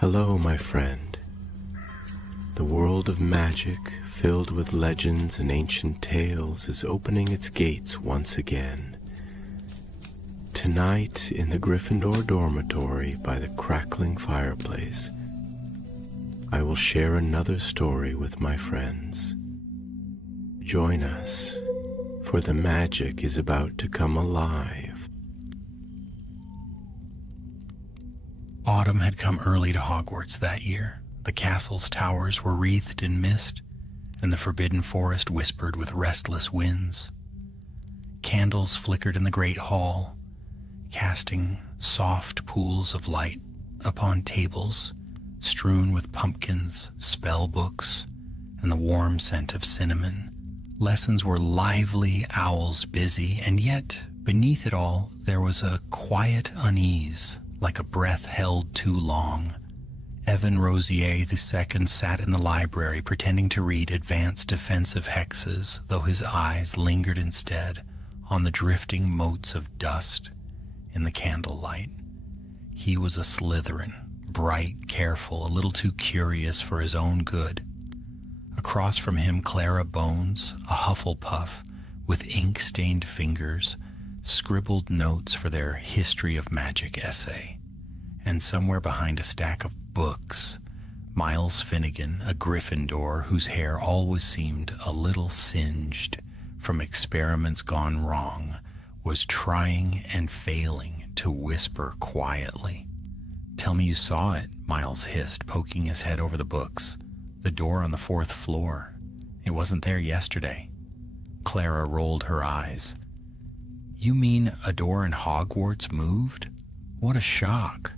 Hello, my friend. The world of magic, filled with legends and ancient tales, is opening its gates once again. Tonight, in the Gryffindor dormitory by the crackling fireplace, I will share another story with my friends. Join us, for the magic is about to come alive. Autumn had come early to Hogwarts that year. The castle's towers were wreathed in mist, and the forbidden forest whispered with restless winds. Candles flickered in the great hall, casting soft pools of light upon tables strewn with pumpkins, spell books, and the warm scent of cinnamon. Lessons were lively, owls busy, and yet, beneath it all, there was a quiet unease, like a breath held too long. Evan Rosier II sat in the library pretending to read advanced defensive hexes, though his eyes lingered instead on the drifting motes of dust in the candlelight. He was a Slytherin, bright, careful, a little too curious for his own good. Across from him, Clara Bones, a Hufflepuff, with ink-stained fingers, scribbled notes for their History of Magic essay. And somewhere behind a stack of books, Miles Finnegan, a Gryffindor whose hair always seemed a little singed from experiments gone wrong, was trying and failing to whisper quietly. "Tell me you saw it," Miles hissed, poking his head over the books. "The door on the 4th floor. It wasn't there yesterday." Clara rolled her eyes. "You mean a door in Hogwarts moved? What a shock."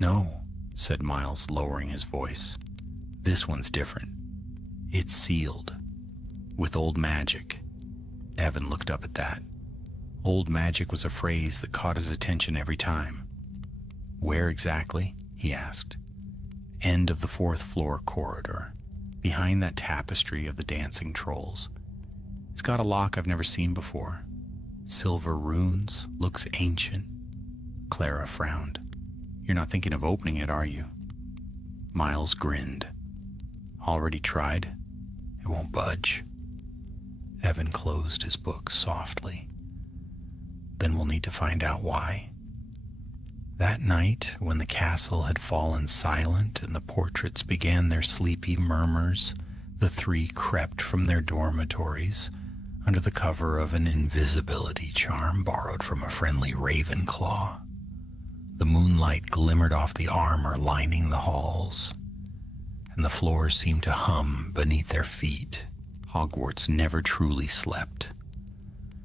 "No," said Miles, lowering his voice. "This one's different. It's sealed. With old magic." Evan looked up at that. Old magic was a phrase that caught his attention every time. "Where exactly?" he asked. "End of the 4th floor corridor, behind that tapestry of the dancing trolls. It's got a lock I've never seen before. Silver runes, looks ancient." Clara frowned. "You're not thinking of opening it, are you?" Miles grinned. "Already tried? It won't budge." Evan closed his book softly. "Then we'll need to find out why." That night, when the castle had fallen silent and the portraits began their sleepy murmurs, the three crept from their dormitories under the cover of an invisibility charm borrowed from a friendly Ravenclaw. The moonlight glimmered off the armor lining the halls, and the floors seemed to hum beneath their feet. Hogwarts never truly slept.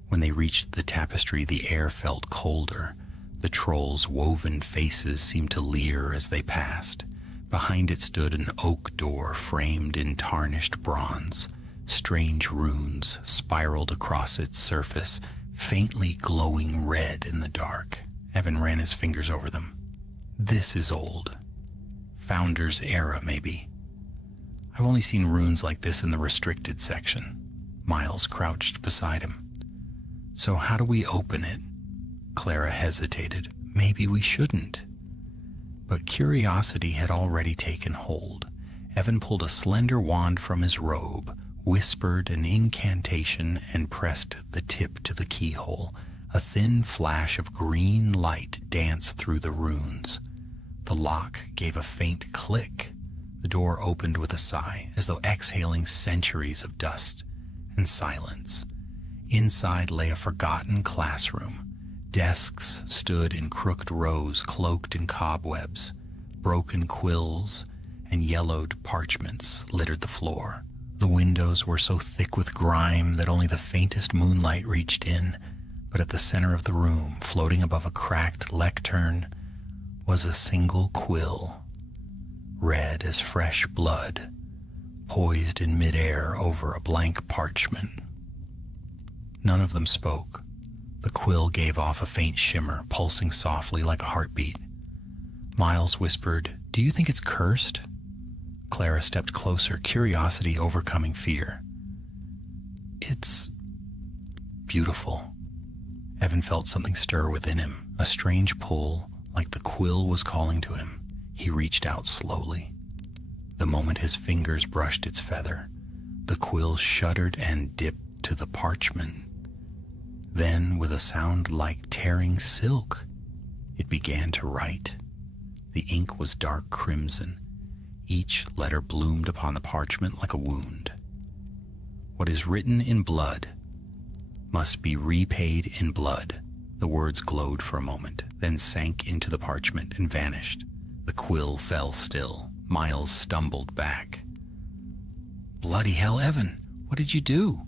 When they reached the tapestry, the air felt colder. The trolls' woven faces seemed to leer as they passed. Behind it stood an oak door framed in tarnished bronze. Strange runes spiraled across its surface, faintly glowing red in the dark. Evan ran his fingers over them. "This is old. Founders' era, maybe. I've only seen runes like this in the restricted section." Miles crouched beside him. "So how do we open it?" Clara hesitated. "Maybe we shouldn't." But curiosity had already taken hold. Evan pulled a slender wand from his robe, whispered an incantation, and pressed the tip to the keyhole. A thin flash of green light danced through the runes. The lock gave a faint click. The door opened with a sigh, as though exhaling centuries of dust and silence. Inside lay a forgotten classroom. Desks stood in crooked rows, cloaked in cobwebs. Broken quills and yellowed parchments littered the floor. The windows were so thick with grime that only the faintest moonlight reached in, but at the center of the room, floating above a cracked lectern, was a single quill, red as fresh blood, poised in midair over a blank parchment. None of them spoke. The quill gave off a faint shimmer, pulsing softly like a heartbeat. Miles whispered, "Do you think it's cursed?" Clara stepped closer, curiosity overcoming fear. "It's beautiful." Evan felt something stir within him, a strange pull, like the quill was calling to him. He reached out slowly. The moment his fingers brushed its feather, the quill shuddered and dipped to the parchment. Then, with a sound like tearing silk, it began to write. The ink was dark crimson. Each letter bloomed upon the parchment like a wound. What is written in blood must be repaid in blood. The words glowed for a moment, then sank into the parchment and vanished. The quill fell still. Miles stumbled back. "Bloody hell, Evan, what did you do?"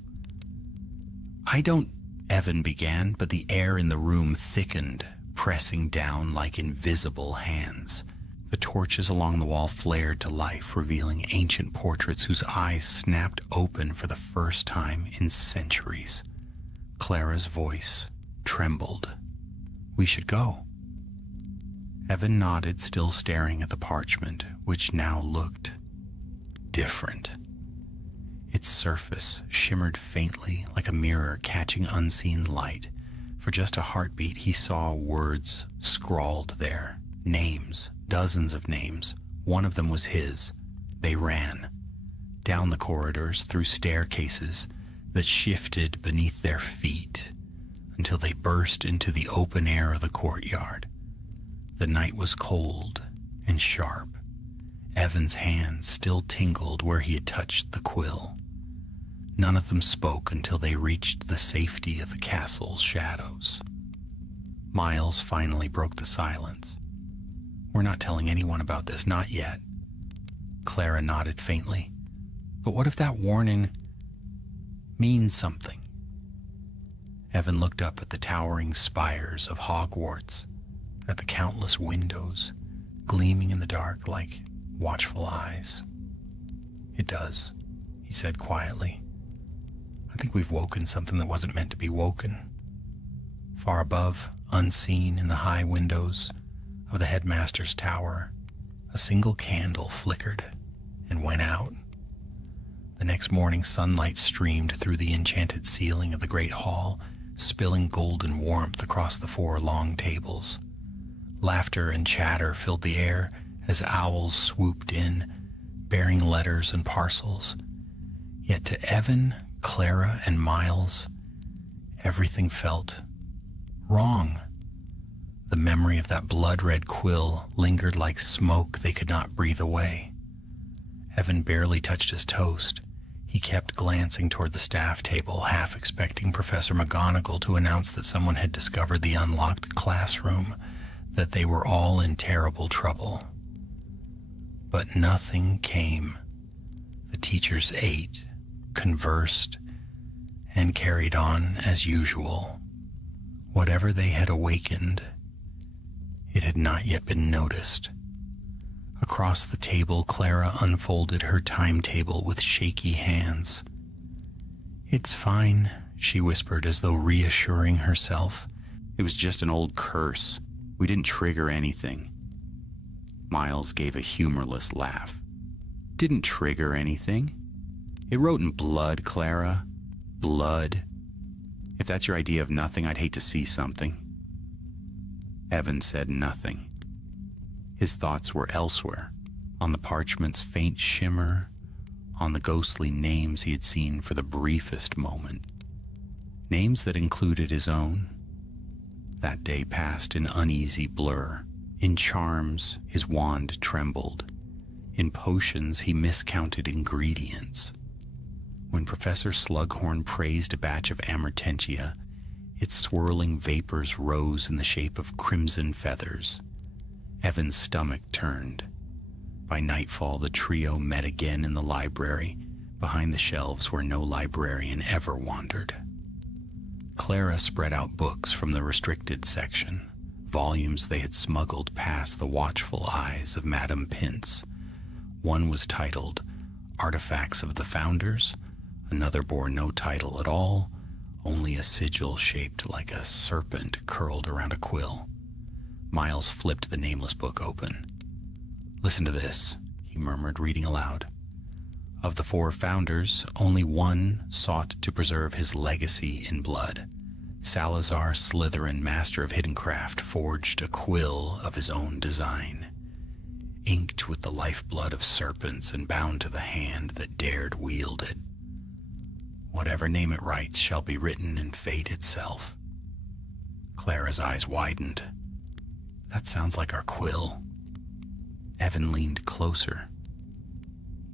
"I don't," Evan began, but the air in the room thickened, pressing down like invisible hands. The torches along the wall flared to life, revealing ancient portraits whose eyes snapped open for the first time in centuries. Clara's voice trembled. "We should go." Evan nodded, still staring at the parchment, which now looked different. Its surface shimmered faintly like a mirror catching unseen light. For just a heartbeat, he saw words scrawled there. Names, dozens of names. One of them was his. They ran down the corridors, through staircases that shifted beneath their feet until they burst into the open air of the courtyard. The night was cold and sharp. Evan's hand still tingled where he had touched the quill. None of them spoke until they reached the safety of the castle's shadows. Miles finally broke the silence. "We're not telling anyone about this, not yet." Clara nodded faintly. "But what if that warning means something?" Evan looked up at the towering spires of Hogwarts, at the countless windows gleaming in the dark like watchful eyes. "It does," he said quietly. "I think we've woken something that wasn't meant to be woken." Far above, unseen in the high windows of the headmaster's tower, a single candle flickered and went out. The next morning, sunlight streamed through the enchanted ceiling of the great hall, spilling golden warmth across the 4 long tables. Laughter and chatter filled the air as owls swooped in, bearing letters and parcels. Yet to Evan, Clara, and Miles, everything felt wrong. The memory of that blood-red quill lingered like smoke they could not breathe away. Evan barely touched his toast. He kept glancing toward the staff table, half expecting Professor McGonagall to announce that someone had discovered the unlocked classroom, that they were all in terrible trouble. But nothing came. The teachers ate, conversed, and carried on as usual. Whatever they had awakened, it had not yet been noticed. Across the table, Clara unfolded her timetable with shaky hands. "It's fine," she whispered as though reassuring herself. "It was just an old curse. We didn't trigger anything." Miles gave a humorless laugh. "Didn't trigger anything? It wrote in blood, Clara. Blood. If that's your idea of nothing, I'd hate to see something." Evan said nothing. His thoughts were elsewhere, on the parchment's faint shimmer, on the ghostly names he had seen for the briefest moment. Names that included his own. That day passed in uneasy blur. In charms, his wand trembled. In potions, he miscounted ingredients. When Professor Slughorn praised a batch of Amortentia, its swirling vapors rose in the shape of crimson feathers. Evan's stomach turned. By nightfall, the trio met again in the library, behind the shelves where no librarian ever wandered. Clara spread out books from the restricted section, volumes they had smuggled past the watchful eyes of Madame Pince. One was titled Artifacts of the Founders. Another bore no title at all, only a sigil shaped like a serpent curled around a quill. Miles flipped the nameless book open. "Listen to this," he murmured, reading aloud. "Of the 4 founders, only one sought to preserve his legacy in blood. Salazar Slytherin, master of hidden craft, forged a quill of his own design. inked with the lifeblood of serpents and bound to the hand that dared wield it. Whatever name it writes shall be written in fate itself. Clara's eyes widened. That sounds like our Quill. Evan leaned closer.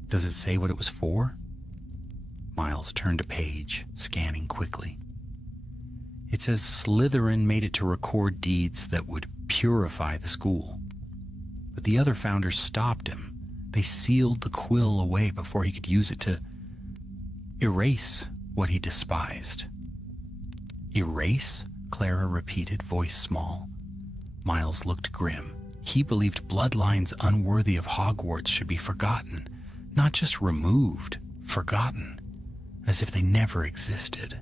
Does it say what it was for? Miles turned a page, scanning quickly. It says Slytherin made it to record deeds that would purify the school. But the other founders stopped him. They sealed the Quill away before he could use it to erase what he despised. Erase? Clara repeated, voice small. Miles looked grim. He believed bloodlines unworthy of Hogwarts should be forgotten, not just removed, forgotten, as if they never existed.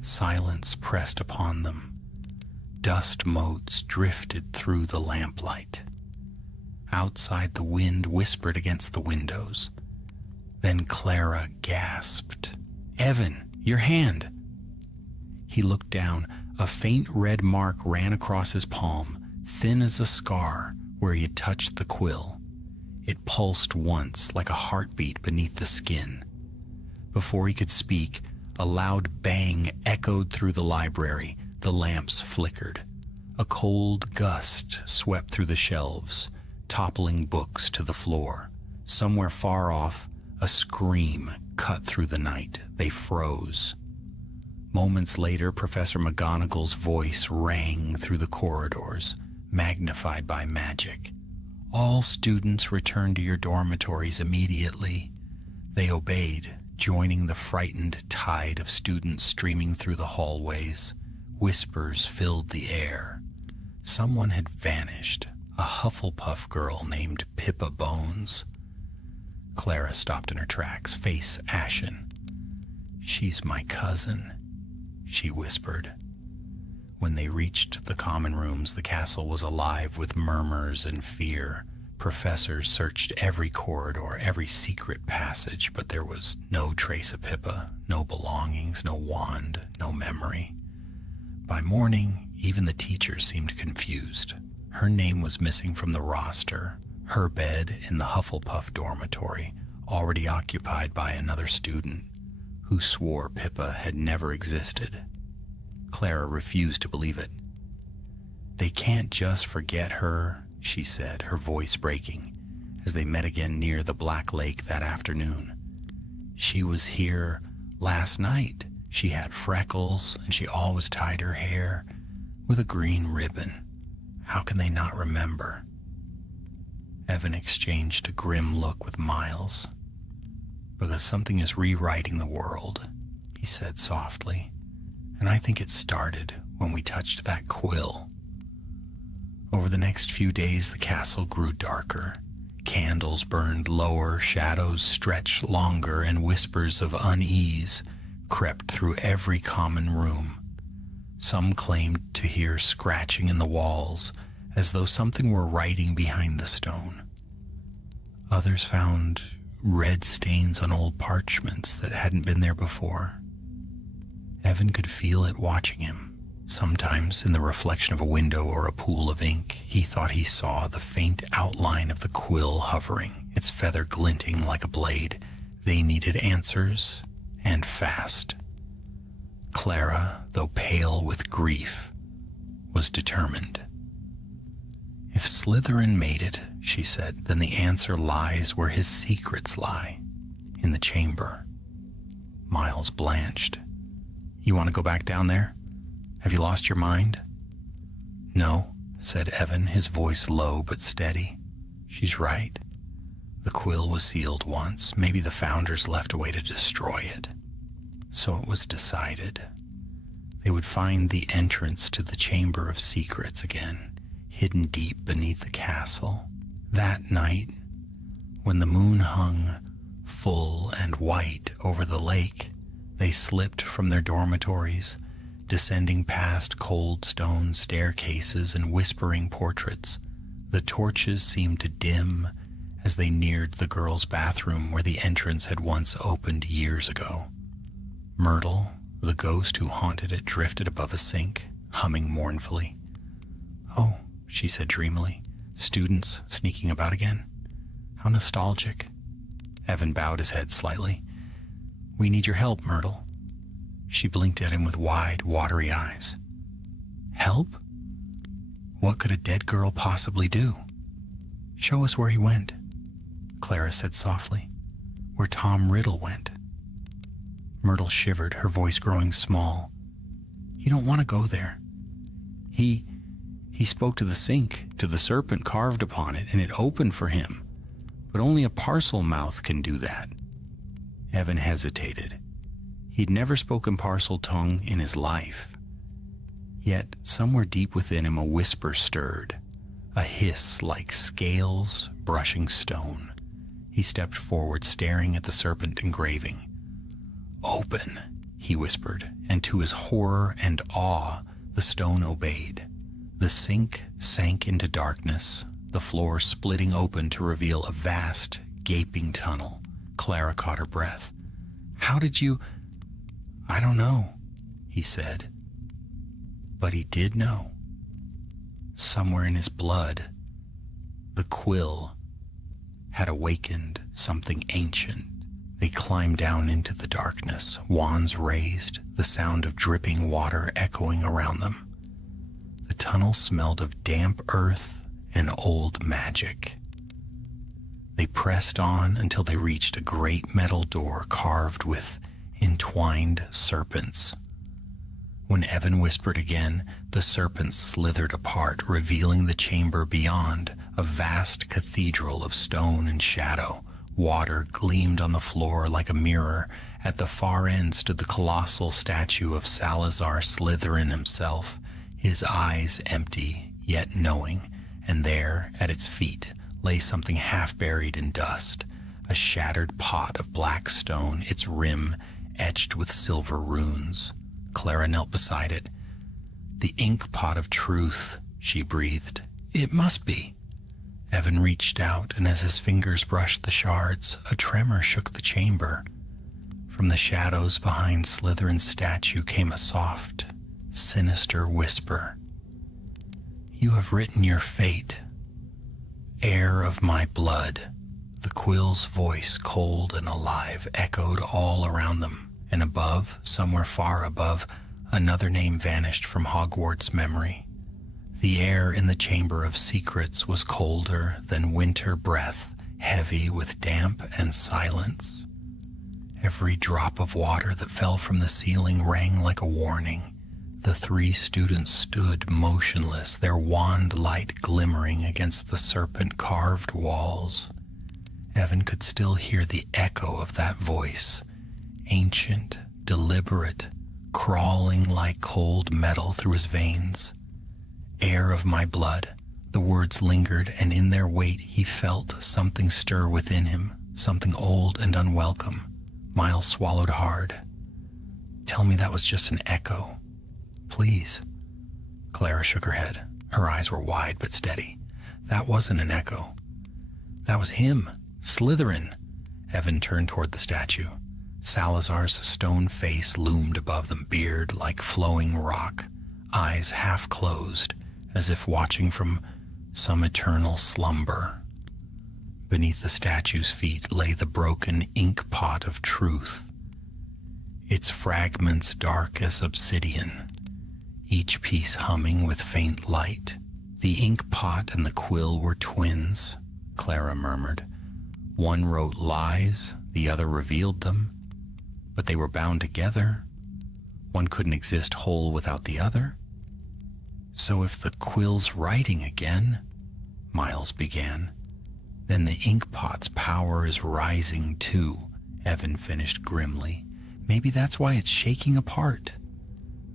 Silence pressed upon them. Dust motes drifted through the lamplight. Outside, the wind whispered against the windows. Then Clara gasped. "Evan, your hand!" He looked down. A faint red mark ran across his palm, thin as a scar where he had touched the Quill. It pulsed once, like a heartbeat beneath the skin. Before he could speak, a loud bang echoed through the library. The lamps flickered. A cold gust swept through the shelves, toppling books to the floor. Somewhere far off, a scream cut through the night. They froze. Moments later, Professor McGonagall's voice rang through the corridors, magnified by magic. "All students return to your dormitories immediately." They obeyed, joining the frightened tide of students streaming through the hallways. Whispers filled the air. Someone had vanished, a Hufflepuff girl named Pippa Bones. Clara stopped in her tracks, face ashen. "She's my cousin," she whispered. When they reached the common rooms, the castle was alive with murmurs and fear. Professors searched every corridor, every secret passage, but there was no trace of Pippa, no belongings, no wand, no memory. By morning, even the teachers seemed confused. Her name was missing from the roster, her bed in the Hufflepuff dormitory, already occupied by another student who swore Pippa had never existed. Clara refused to believe it. "They can't just forget her," she said, her voice breaking, as they met again near the Black Lake that afternoon. "She was here last night. She had freckles, and she always tied her hair with a green ribbon. How can they not remember?" Evan exchanged a grim look with Miles. "Because something is rewriting the world," he said softly. "And I think it started when we touched that Quill." Over the next few days, the castle grew darker. Candles burned lower, shadows stretched longer, and whispers of unease crept through every common room. Some claimed to hear scratching in the walls, as though something were writing behind the stone. Others found red stains on old parchments that hadn't been there before. Evan could feel it watching him. Sometimes, in the reflection of a window or a pool of ink, he thought he saw the faint outline of the Quill hovering, its feather glinting like a blade. They needed answers, and fast. Clara, though pale with grief, was determined. "If Slytherin made it," she said, "then the answer lies where his secrets lie, in the chamber." Miles blanched. "You want to go back down there? Have you lost your mind?" "No," said Evan, his voice low but steady. "She's right. The Quill was sealed once. Maybe the founders left a way to destroy it." So it was decided. They would find the entrance to the Chamber of Secrets again, hidden deep beneath the castle. That night, when the moon hung full and white over the lake, they slipped from their dormitories, descending past cold stone staircases and whispering portraits. The torches seemed to dim as they neared the girls' bathroom where the entrance had once opened years ago. Myrtle, the ghost who haunted it, drifted above a sink, humming mournfully. "Oh," she said dreamily, Students sneaking about again. How nostalgic. Evan bowed his head slightly. We need your help, Myrtle. She blinked at him with wide, watery eyes. Help? What could a dead girl possibly do? Show us where he went, Clara said softly. Where Tom Riddle went. Myrtle shivered, her voice growing small. You don't want to go there. He spoke to the sink, to the serpent carved upon it, and it opened for him. But only a parcel mouth can do that. Evan hesitated. He'd never spoken parcel tongue in his life. Yet, somewhere deep within him, a whisper stirred, a hiss like scales brushing stone. He stepped forward, staring at the serpent engraving. Open, he whispered, and to his horror and awe, the stone obeyed. The sink sank into darkness, the floor splitting open to reveal a vast, gaping tunnel. Clara caught her breath. How did you... I don't know, he said. But he did know. Somewhere in his blood, the Quill had awakened something ancient. They climbed down into the darkness, wands raised, the sound of dripping water echoing around them. The tunnel smelled of damp earth and old magic. They pressed on until they reached a great metal door carved with entwined serpents. When Evan whispered again, the serpents slithered apart, revealing the chamber beyond, a vast cathedral of stone and shadow. Water gleamed on the floor like a mirror. At the far end stood the colossal statue of Salazar Slytherin himself, his eyes empty, yet knowing, and there, at its feet, lay something half-buried in dust, a shattered pot of black stone, its rim etched with silver runes. Clara knelt beside it. The ink pot of truth, she breathed. It must be. Evan reached out, and as his fingers brushed the shards, a tremor shook the chamber. From the shadows behind Slytherin's statue came a soft, sinister whisper. You have written your fate, heir of my blood. The Quill's voice, cold and alive, echoed all around them, and above, somewhere far above, another name vanished from Hogwarts' memory. The air in the Chamber of Secrets was colder than winter breath, heavy with damp and silence. Every drop of water that fell from the ceiling rang like a warning. The three students stood motionless, their wand light glimmering against the serpent-carved walls. Evan could still hear the echo of that voice, ancient, deliberate, crawling like cold metal through his veins. Heir of my blood, the words lingered, and in their weight he felt something stir within him, something old and unwelcome. Miles swallowed hard. Tell me that was just an echo. Please. Clara shook her head. Her eyes were wide but steady. That wasn't an echo. That was him, Slytherin. Evan turned toward the statue. Salazar's stone face loomed above them, beard like flowing rock, eyes half closed, as if watching from some eternal slumber. Beneath the statue's feet lay the broken ink pot of truth, its fragments dark as obsidian, each piece humming with faint light. The ink pot and the quill were twins, Clara murmured. One wrote lies, the other revealed them, but they were bound together. One couldn't exist whole without the other. So if the Quill's writing again, Miles began, then the inkpot's power is rising too, Evan finished grimly. Maybe that's why it's shaking apart.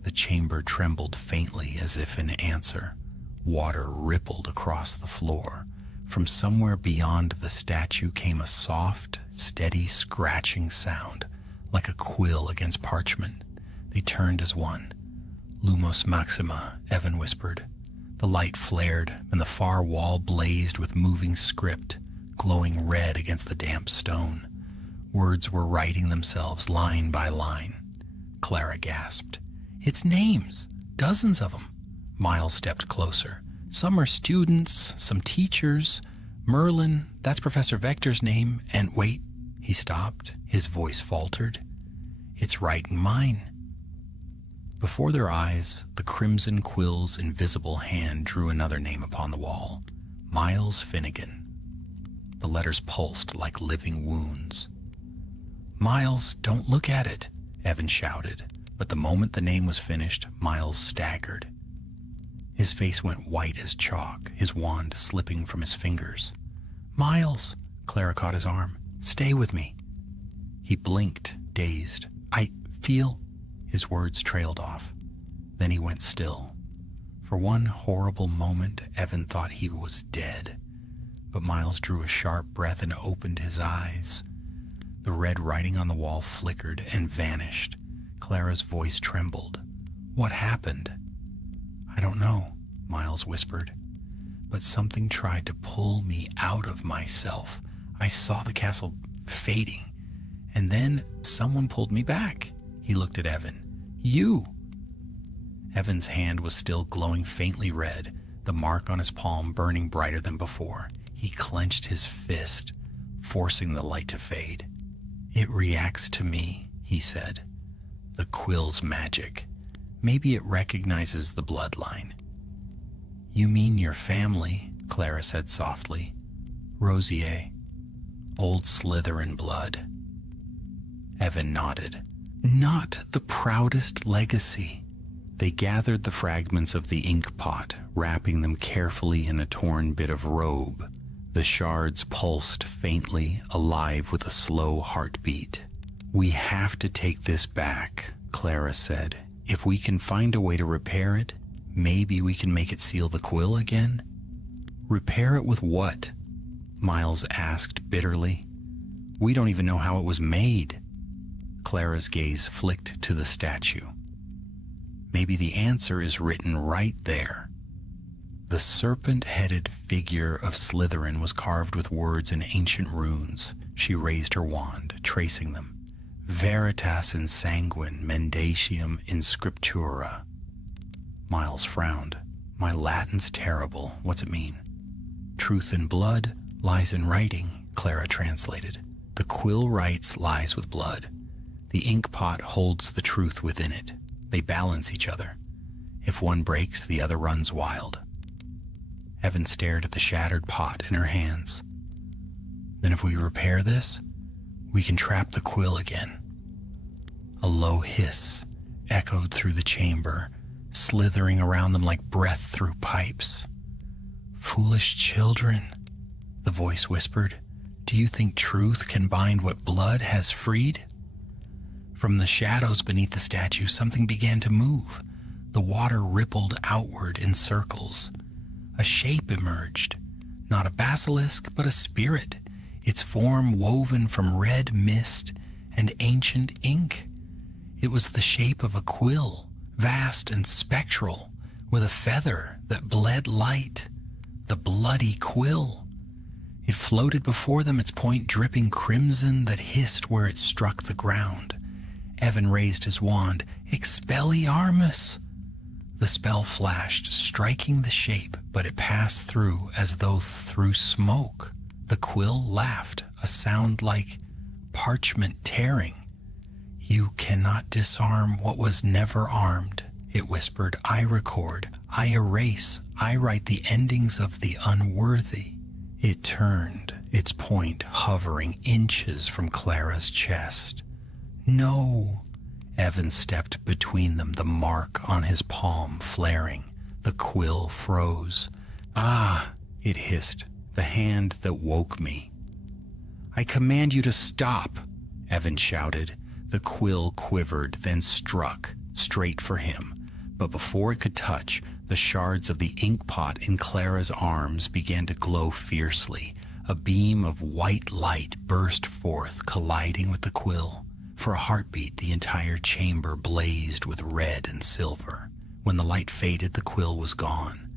The chamber trembled faintly as if in answer. Water rippled across the floor. From somewhere beyond the statue came a soft, steady scratching sound, like a quill against parchment. They turned as one. Lumos Maxima, Evan whispered. The light flared, and the far wall blazed with moving script, glowing red against the damp stone. Words were writing themselves line by line. Clara gasped. It's names! Dozens of them! Miles stepped closer. Some are students, some teachers. Merlin, that's Professor Vector's name. And wait, he stopped. His voice faltered. It's writing mine. Before their eyes, the crimson Quill's invisible hand drew another name upon the wall. Miles Finnegan. The letters pulsed like living wounds. Miles, don't look at it, Evan shouted. But the moment the name was finished, Miles staggered. His face went white as chalk, his wand slipping from his fingers. Miles, Clara caught his arm. Stay with me. He blinked, dazed. I feel... His words trailed off. Then he went still. For one horrible moment, Evan thought he was dead. But Miles drew a sharp breath and opened his eyes. The red writing on the wall flickered and vanished. Clara's voice trembled. What happened? I don't know, Miles whispered. But something tried to pull me out of myself. I saw the castle fading. And then someone pulled me back. He looked at Evan. You! Evan's hand was still glowing faintly red, the mark on his palm burning brighter than before. He clenched his fist, forcing the light to fade. It reacts to me, he said. The Quill's magic. Maybe it recognizes the bloodline. You mean your family, Clara said softly. Rosier. Old Slytherin blood. Evan nodded. Not the proudest legacy. They gathered the fragments of the ink pot, wrapping them carefully in a torn bit of robe. The shards pulsed faintly, alive with a slow heartbeat. We have to take this back, Clara said. If we can find a way to repair it, maybe we can make it seal the Quill again? Repair it with what? Miles asked bitterly. We don't even know how it was made. Clara's gaze flicked to the statue. Maybe the answer is written right there. The serpent-headed figure of Slytherin was carved with words in ancient runes. She raised her wand, tracing them. Veritas in sanguine, mendacium in scriptura. Miles frowned. My Latin's terrible. What's it mean? Truth in blood lies in writing, Clara translated. The Quill writes lies with blood. The ink pot holds the truth within it. They balance each other. If one breaks, the other runs wild. Evan stared at the shattered pot in her hands. Then if we repair this, we can trap the Quill again. A low hiss echoed through the chamber, slithering around them like breath through pipes. Foolish children, the voice whispered. Do you think truth can bind what blood has freed? From the shadows beneath the statue, something began to move. The water rippled outward in circles. A shape emerged. Not a basilisk, but a spirit, its form woven from red mist and ancient ink. It was the shape of a quill, vast and spectral, with a feather that bled light. The bloody quill. It floated before them, its point dripping crimson that hissed where it struck the ground. Evan raised his wand. Expelliarmus! The spell flashed, striking the shape, but it passed through as though through smoke. The quill laughed, a sound like parchment tearing. You cannot disarm what was never armed, it whispered. I record, I erase, I write the endings of the unworthy. It turned, its point hovering inches from Clara's chest. No! Evan stepped between them, the mark on his palm flaring. The quill froze. Ah, it hissed, the hand that woke me. I command you to stop, Evan shouted. The quill quivered, then struck, straight for him. But before it could touch, the shards of the ink pot in Clara's arms began to glow fiercely. A beam of white light burst forth, colliding with the quill. For a heartbeat, the entire chamber blazed with red and silver. When the light faded, the quill was gone.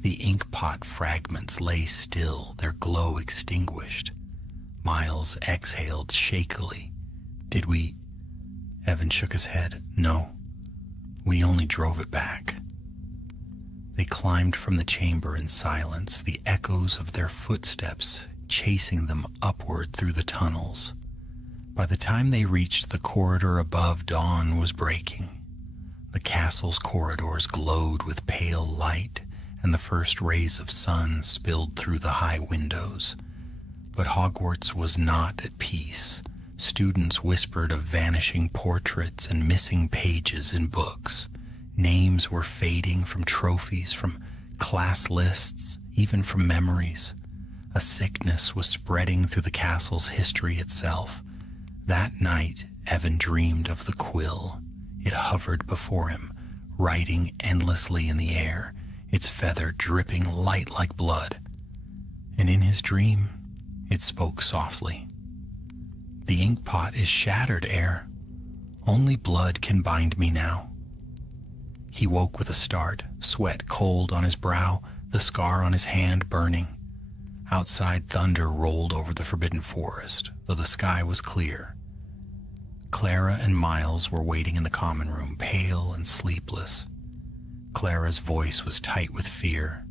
The ink pot fragments lay still, their glow extinguished. Miles exhaled shakily. Did we... Evan shook his head. No. We only drove it back. They climbed from the chamber in silence, the echoes of their footsteps chasing them upward through the tunnels. By the time they reached the corridor above, dawn was breaking. The castle's corridors glowed with pale light, and the first rays of sun spilled through the high windows. But Hogwarts was not at peace. Students whispered of vanishing portraits and missing pages in books. Names were fading from trophies, from class lists, even from memories. A sickness was spreading through the castle's history itself. That night, Evan dreamed of the Quill. It hovered before him, writing endlessly in the air, its feather dripping light like blood. And in his dream, it spoke softly. "The ink pot is shattered, heir. Only blood can bind me now." He woke with a start, sweat cold on his brow, the scar on his hand burning. Outside, thunder rolled over the forbidden forest, though the sky was clear. Clara and Miles were waiting in the common room, pale and sleepless. Clara's voice was tight with fear.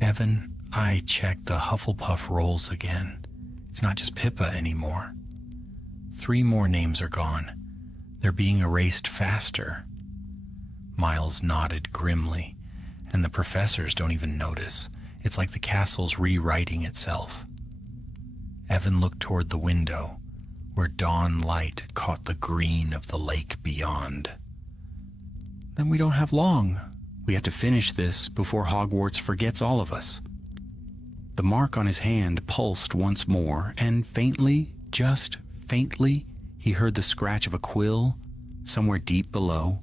"Evan, I checked the Hufflepuff rolls again. It's not just Pippa anymore. 3 more names are gone. They're being erased faster." Miles nodded grimly, and the professors don't even notice. It's like the castle's rewriting itself. Evan looked toward the window, where dawn light caught the green of the lake beyond. "Then we don't have long. We have to finish this before Hogwarts forgets all of us." The mark on his hand pulsed once more, and faintly, just faintly, he heard the scratch of a quill somewhere deep below.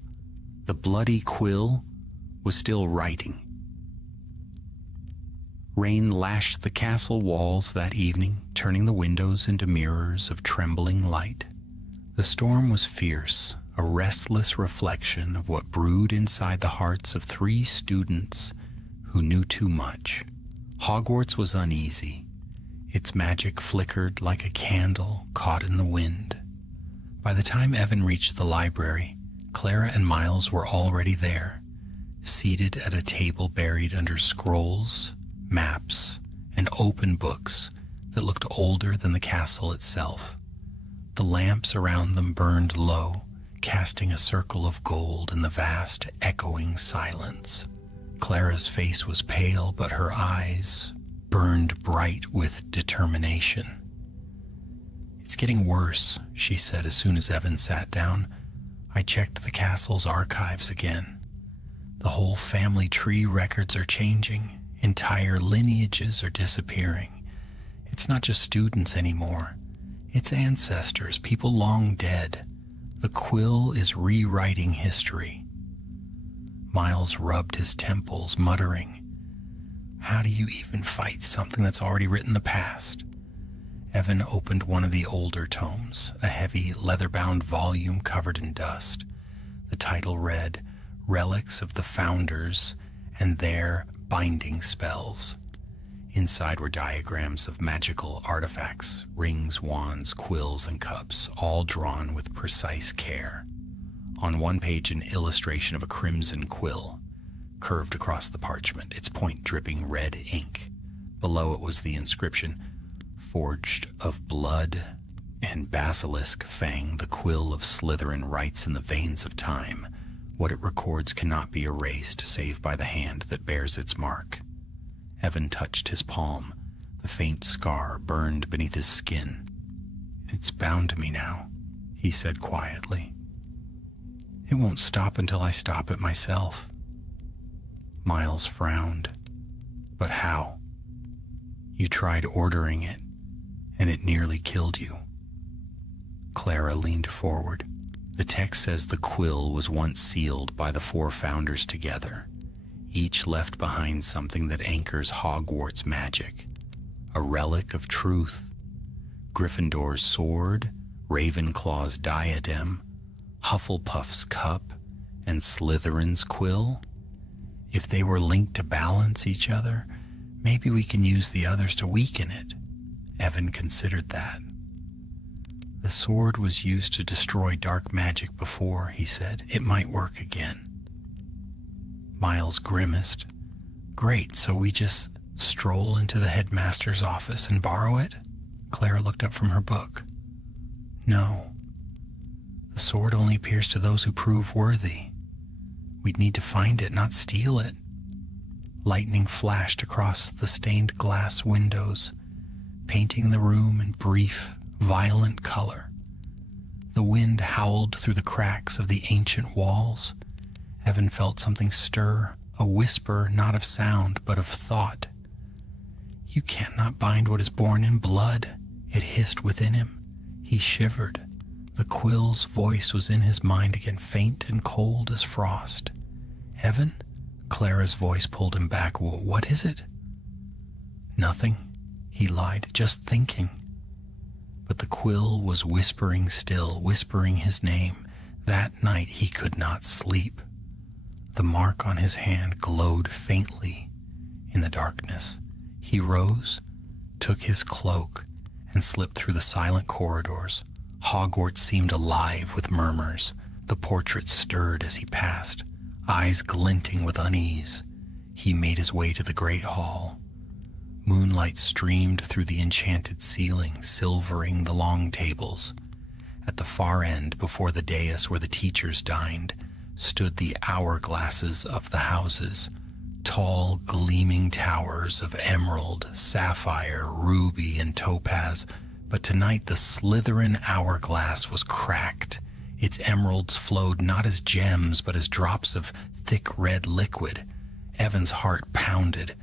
The bloody Quill was still writing. Rain lashed the castle walls that evening, turning the windows into mirrors of trembling light. The storm was fierce, a restless reflection of what brewed inside the hearts of 3 students who knew too much. Hogwarts was uneasy. Its magic flickered like a candle caught in the wind. By the time Evan reached the library, Clara and Miles were already there, seated at a table buried under scrolls, maps, and open books that looked older than the castle itself. The lamps around them burned low, casting a circle of gold in the vast, echoing silence. Clara's face was pale, but her eyes burned bright with determination. "It's getting worse," she said as soon as Evan sat down. "I checked the castle's archives again. The whole family tree records are changing. Entire lineages are disappearing. It's not just students anymore. It's ancestors, people long dead. The Quill is rewriting history." Miles rubbed his temples, muttering, "How do you even fight something that's already written the past?" Evan opened one of the older tomes, a heavy, leather-bound volume covered in dust. The title read, "Relics of the Founders and Their Binding Spells." Inside were diagrams of magical artifacts, rings, wands, quills, and cups, all drawn with precise care. On one page, an illustration of a crimson quill, curved across the parchment, its point dripping red ink. Below it was the inscription, "Forged of blood and basilisk fang, the Quill of Slytherin writes in the veins of time. What it records cannot be erased, save by the hand that bears its mark." Evan touched his palm. The faint scar burned beneath his skin. "It's bound to me now," he said quietly. "It won't stop until I stop it myself." Miles frowned. "But how? You tried ordering it, and it nearly killed you." Clara leaned forward. "The text says the Quill was once sealed by the 4 founders together. Each left behind something that anchors Hogwarts magic. A relic of truth. Gryffindor's sword, Ravenclaw's diadem, Hufflepuff's cup, and Slytherin's quill. If they were linked to balance each other, maybe we can use the others to weaken it." Evan considered that. "The sword was used to destroy dark magic before," he said. "It might work again." Miles grimaced. Great, so we just stroll into the headmaster's office and borrow it? Clara looked up from her book. No. The sword only appears to those who prove worthy. We'd need to find it, not steal it. Lightning flashed across the stained glass windows, painting the room in brief, violent color. The wind howled through the cracks of the ancient walls. Evan felt something stir, a whisper not of sound but of thought. You cannot bind what is born in blood, it hissed within him. He shivered. The Quill's voice was in his mind again, faint and cold as frost. Evan? Clara's voice pulled him back. What is it? Nothing, he lied, just thinking. But the Quill was whispering still, whispering his name. That night he could not sleep. The mark on his hand glowed faintly in the darkness. He rose, took his cloak, and slipped through the silent corridors. Hogwarts seemed alive with murmurs. The portraits stirred as he passed, eyes glinting with unease. He made his way to the great hall. Moonlight streamed through the enchanted ceiling, silvering the long tables. At the far end, before the dais where the teachers dined, stood the hourglasses of the houses, tall, gleaming towers of emerald, sapphire, ruby, and topaz. But tonight the Slytherin hourglass was cracked. Its emeralds flowed not as gems, but as drops of thick red liquid. Evan's heart pounded.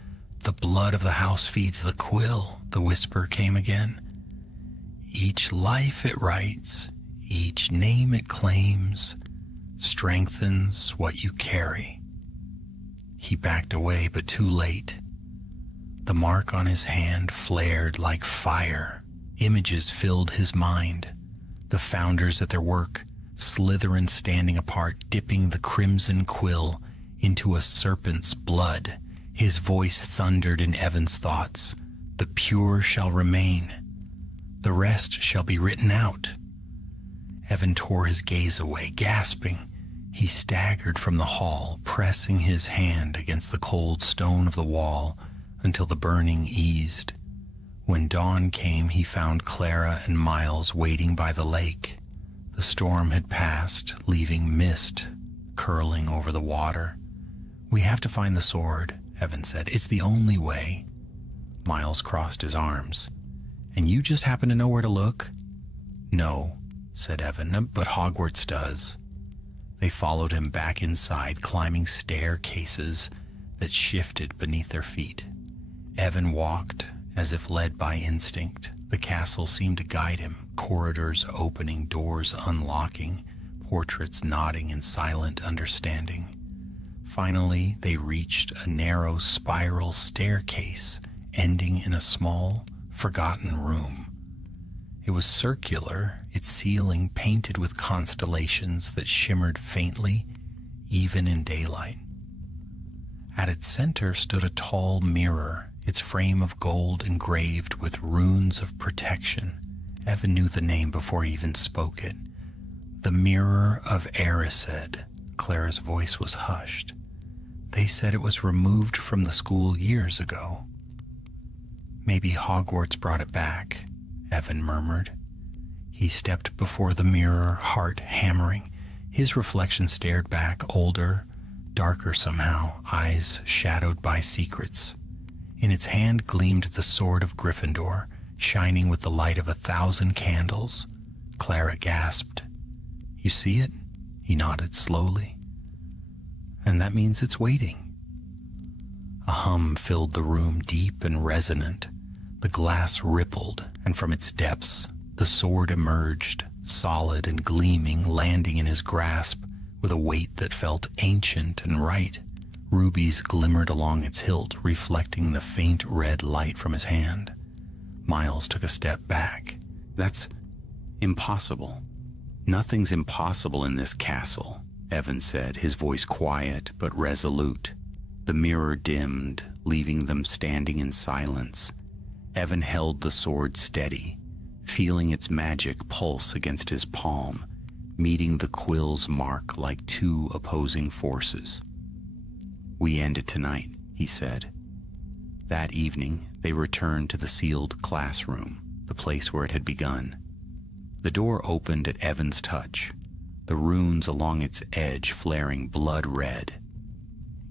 The blood of the house feeds the Quill, the whisper came again. Each life it writes, each name it claims, strengthens what you carry. He backed away, but too late. The mark on his hand flared like fire. Images filled his mind. The founders at their work, Slytherin standing apart, dipping the crimson quill into a serpent's blood. His voice thundered in Evan's thoughts. The pure shall remain. The rest shall be written out. Evan tore his gaze away, gasping. He staggered from the hall, pressing his hand against the cold stone of the wall until the burning eased. When dawn came, he found Clara and Miles waiting by the lake. The storm had passed, leaving mist curling over the water. We have to find the sword, Evan said. It's the only way. Miles crossed his arms. And you just happen to know where to look? No, said Evan, but Hogwarts does. They followed him back inside, climbing staircases that shifted beneath their feet. Evan walked as if led by instinct. The castle seemed to guide him, corridors opening, doors unlocking, portraits nodding in silent understanding. Finally, they reached a narrow spiral staircase ending in a small, forgotten room. It was circular, its ceiling painted with constellations that shimmered faintly, even in daylight. At its center stood a tall mirror, its frame of gold engraved with runes of protection. Evan knew the name before he even spoke it. The Mirror of Erised. Clara's voice was hushed. They said it was removed from the school years ago. Maybe Hogwarts brought it back, Evan murmured. He stepped before the mirror, heart hammering. His reflection stared back, older, darker somehow, eyes shadowed by secrets. In its hand gleamed the sword of Gryffindor, shining with the light of 1,000 candles. Clara gasped. You see it? He nodded slowly. And that means it's waiting. A hum filled the room, deep and resonant. The glass rippled, and from its depths, the sword emerged, solid and gleaming, landing in his grasp with a weight that felt ancient and right. Rubies glimmered along its hilt, reflecting the faint red light from his hand. Miles took a step back. That's impossible. Nothing's impossible in this castle, Evan said, his voice quiet but resolute. The mirror dimmed, leaving them standing in silence. Evan held the sword steady, feeling its magic pulse against his palm, meeting the Quill's mark like two opposing forces. "We end it tonight," he said. That evening, they returned to the sealed classroom, the place where it had begun. The door opened at Evan's touch, the runes along its edge flaring blood red.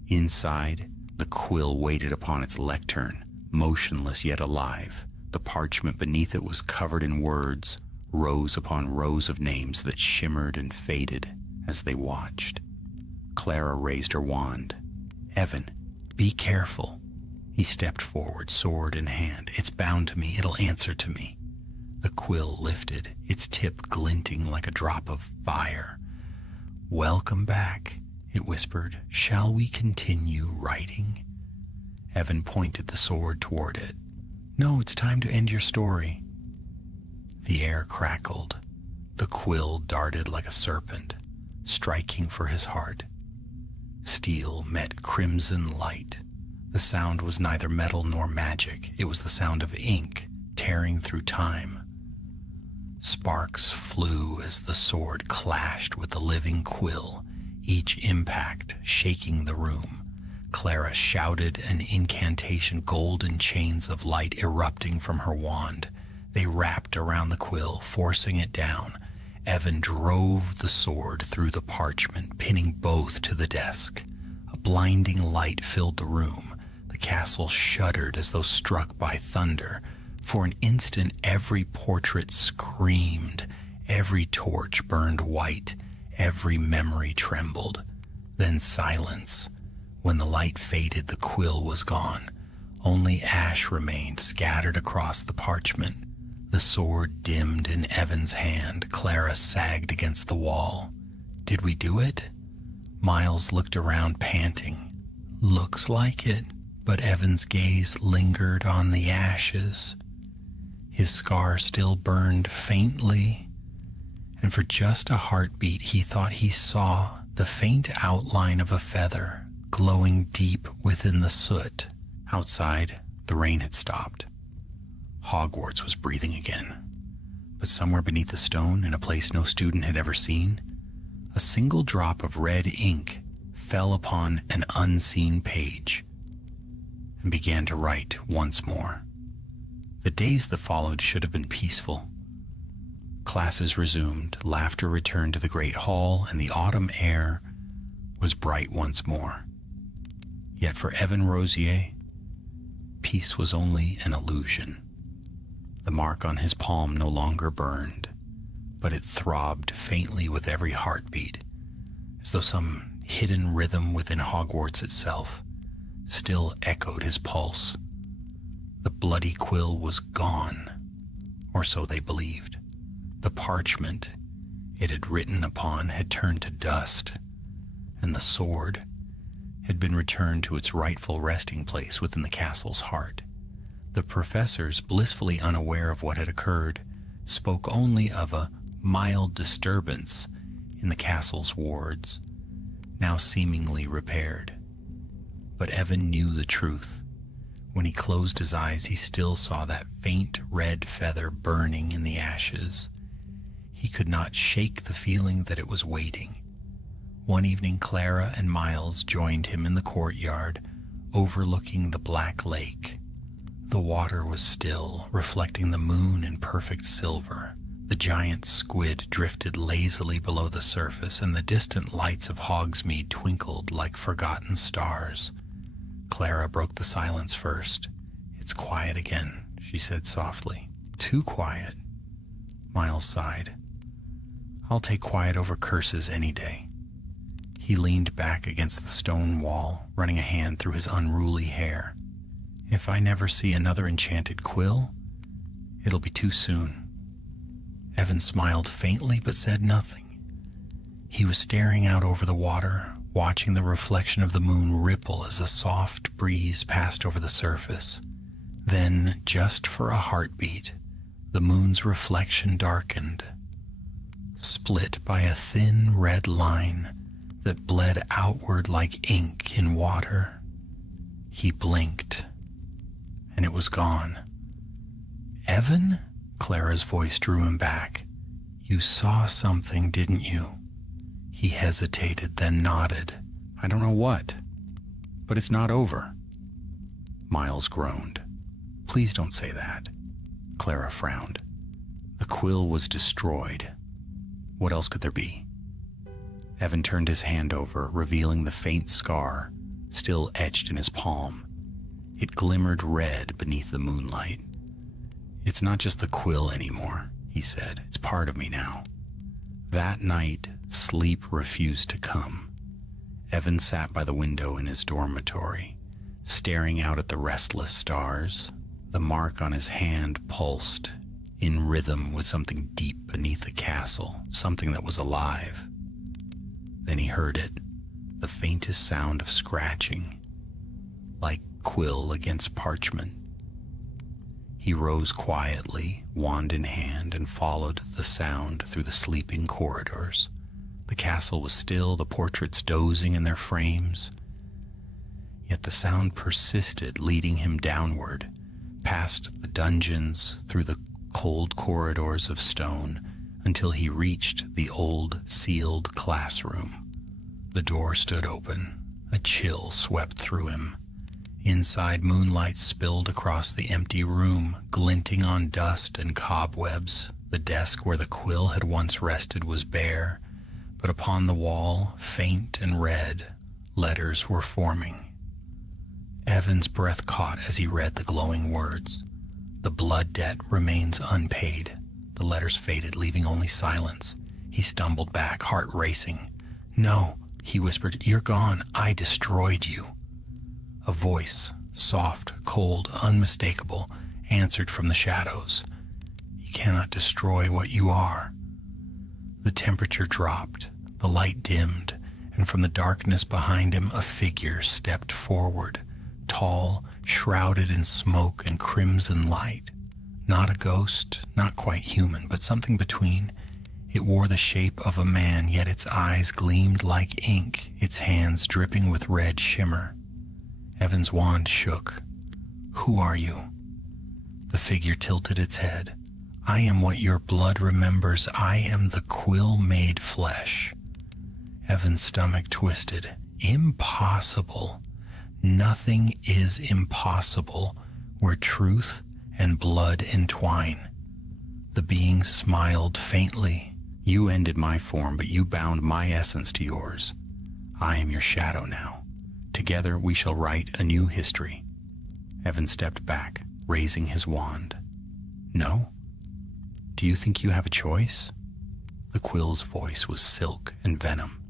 Inside, the Quill waited upon its lectern, motionless yet alive. The parchment beneath it was covered in words, rows upon rows of names that shimmered and faded as they watched. Clara raised her wand. "Evan, be careful." He stepped forward, sword in hand. "It's bound to me. It'll answer to me." The Quill lifted, its tip glinting like a drop of fire. "Welcome back," it whispered. "Shall we continue writing?" Evan pointed the sword toward it. "No, it's time to end your story." The air crackled. The Quill darted like a serpent, striking for his heart. Steel met crimson light. The sound was neither metal nor magic. It was the sound of ink tearing through time. Sparks flew as the sword clashed with the living Quill, each impact shaking the room. Clara shouted an incantation, golden chains of light erupting from her wand. They wrapped around the Quill, forcing it down. Evan drove the sword through the parchment, pinning both to the desk. A blinding light filled the room. The castle shuddered as though struck by thunder. For an instant, every portrait screamed, every torch burned white, every memory trembled. Then silence. When the light faded, the Quill was gone. Only ash remained scattered across the parchment. The sword dimmed in Evan's hand. Clara sagged against the wall. "Did we do it?" Miles looked around, panting. "Looks like it," but Evan's gaze lingered on the ashes. His scar still burned faintly, and for just a heartbeat he thought he saw the faint outline of a feather glowing deep within the soot. Outside, the rain had stopped. Hogwarts was breathing again. But somewhere beneath the stone, in a place no student had ever seen, a single drop of red ink fell upon an unseen page and began to write once more. The days that followed should have been peaceful. Classes resumed, laughter returned to the great hall, and the autumn air was bright once more. Yet for Evan Rosier, peace was only an illusion. The mark on his palm no longer burned, but it throbbed faintly with every heartbeat, as though some hidden rhythm within Hogwarts itself still echoed his pulse. The bloody Quill was gone, or so they believed. The parchment it had written upon had turned to dust, and the sword had been returned to its rightful resting place within the castle's heart. The professors, blissfully unaware of what had occurred, spoke only of a mild disturbance in the castle's wards, now seemingly repaired. But Evan knew the truth. When he closed his eyes, he still saw that faint red feather burning in the ashes. He could not shake the feeling that it was waiting. One evening, Clara and Miles joined him in the courtyard, overlooking the black lake. The water was still, reflecting the moon in perfect silver. The giant squid drifted lazily below the surface, and the distant lights of Hogsmeade twinkled like forgotten stars. Clara broke the silence first. "It's quiet again," she said softly. "Too quiet." Miles sighed. "I'll take quiet over curses any day." He leaned back against the stone wall, running a hand through his unruly hair. "If I never see another enchanted Quill, it'll be too soon." Evan smiled faintly but said nothing. He was staring out over the water, watching the reflection of the moon ripple as a soft breeze passed over the surface. Then, just for a heartbeat, the moon's reflection darkened, split by a thin red line that bled outward like ink in water. He blinked, and it was gone. "Evan?" Clara's voice drew him back. "You saw something, didn't you?" He hesitated, then nodded. "I don't know what." But it's not over. Miles groaned. Please don't say that. Clara frowned. The quill was destroyed. What else could there be? Evan turned his hand over, revealing the faint scar still etched in his palm. It glimmered red beneath the moonlight. It's not just the quill anymore, he said. It's part of me now. That night, sleep refused to come. Evan sat by the window in his dormitory, staring out at the restless stars. The mark on his hand pulsed, in rhythm with something deep beneath the castle, something that was alive. Then he heard it, the faintest sound of scratching, like quill against parchment. He rose quietly, wand in hand, and followed the sound through the sleeping corridors. The castle was still, the portraits dozing in their frames. Yet the sound persisted, leading him downward, past the dungeons, through the cold corridors of stone, until he reached the old, sealed classroom. The door stood open. A chill swept through him. Inside, moonlight spilled across the empty room, glinting on dust and cobwebs. The desk where the quill had once rested was bare, but upon the wall, faint and red, letters were forming. Evan's breath caught as he read the glowing words. The blood debt remains unpaid. The letters faded, leaving only silence. He stumbled back, heart racing. No, he whispered, you're gone. I destroyed you. A voice, soft, cold, unmistakable, answered from the shadows. You cannot destroy what you are. The temperature dropped, the light dimmed, and from the darkness behind him a figure stepped forward, tall, shrouded in smoke and crimson light. Not a ghost, not quite human, but something between. It wore the shape of a man, yet its eyes gleamed like ink, its hands dripping with red shimmer. Evan's wand shook. Who are you? The figure tilted its head. I am what your blood remembers. I am the quill made flesh. Evan's stomach twisted. Impossible. Nothing is impossible where truth and blood entwine. The being smiled faintly. You ended my form, but you bound my essence to yours. I am your shadow now. Together we shall write a new history. Evan stepped back, raising his wand. No? Do you think you have a choice? The quill's voice was silk and venom.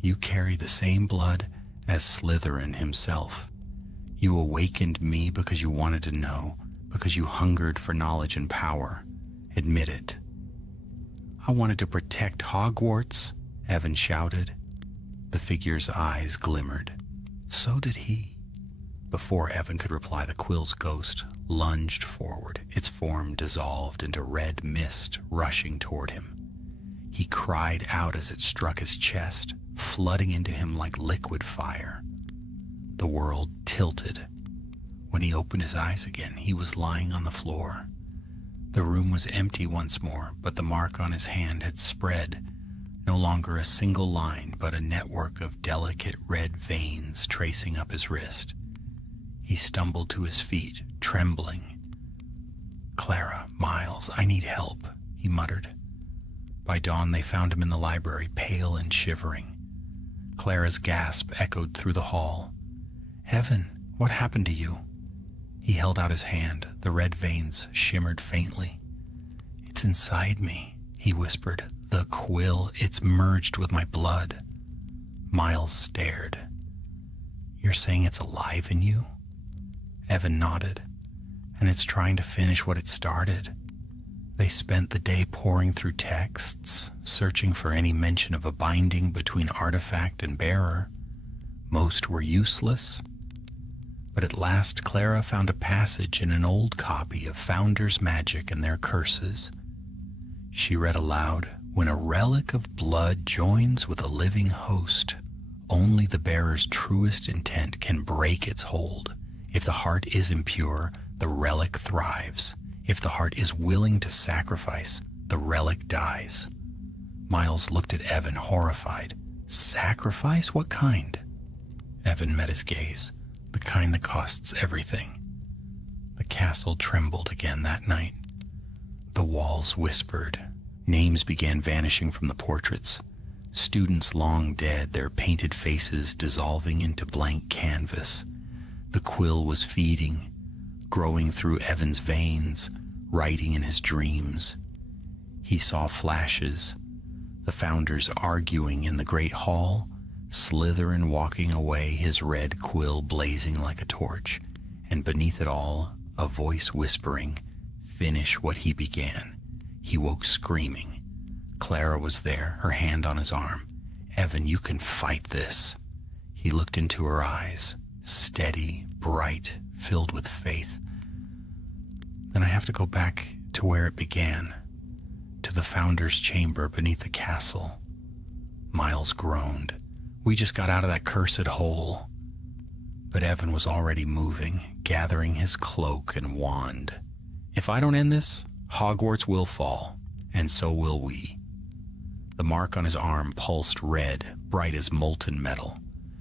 You carry the same blood as Slytherin himself. You awakened me because you wanted to know, because you hungered for knowledge and power. Admit it. I wanted to protect Hogwarts, Evan shouted. The figure's eyes glimmered. So did he. Before Evan could reply, the quill's ghost lunged forward, its form dissolved into red mist rushing toward him. He cried out as it struck his chest, flooding into him like liquid fire. The world tilted. When he opened his eyes again, he was lying on the floor. The room was empty once more, but the mark on his hand had spread, no longer a single line, but a network of delicate red veins tracing up his wrist. He stumbled to his feet, trembling. Clara, Miles, I need help, he muttered. By dawn, they found him in the library, pale and shivering. Clara's gasp echoed through the hall. Evan, what happened to you? He held out his hand. The red veins shimmered faintly. It's inside me, he whispered. The quill, it's merged with my blood. Miles stared. You're saying it's alive in you? Evan nodded. And it's trying to finish what it started. They spent the day poring through texts, searching for any mention of a binding between artifact and bearer. Most were useless. But at last Clara found a passage in an old copy of Founder's Magic and Their Curses. She read aloud, when a relic of blood joins with a living host, only the bearer's truest intent can break its hold. If the heart is impure, the relic thrives. If the heart is willing to sacrifice, the relic dies. Miles looked at Evan, horrified. Sacrifice? What kind? Evan met his gaze, the kind that costs everything. The castle trembled again that night. The walls whispered. Names began vanishing from the portraits. Students long dead, their painted faces dissolving into blank canvas. The quill was feeding, growing through Evan's veins, writing in his dreams. He saw flashes, the founders arguing in the great hall, Slytherin walking away, his red quill blazing like a torch, and beneath it all, a voice whispering, "Finish what he began." He woke screaming. Clara was there, her hand on his arm. "Evan, you can fight this." He looked into her eyes, steady, bright, filled with faith. "Then I have to go back to where it began, to the founder's chamber beneath the castle." Miles groaned. "We just got out of that cursed hole." But Evan was already moving, gathering his cloak and wand. "If I don't end this, Hogwarts will fall, and so will we." The mark on his arm pulsed red, bright as molten metal.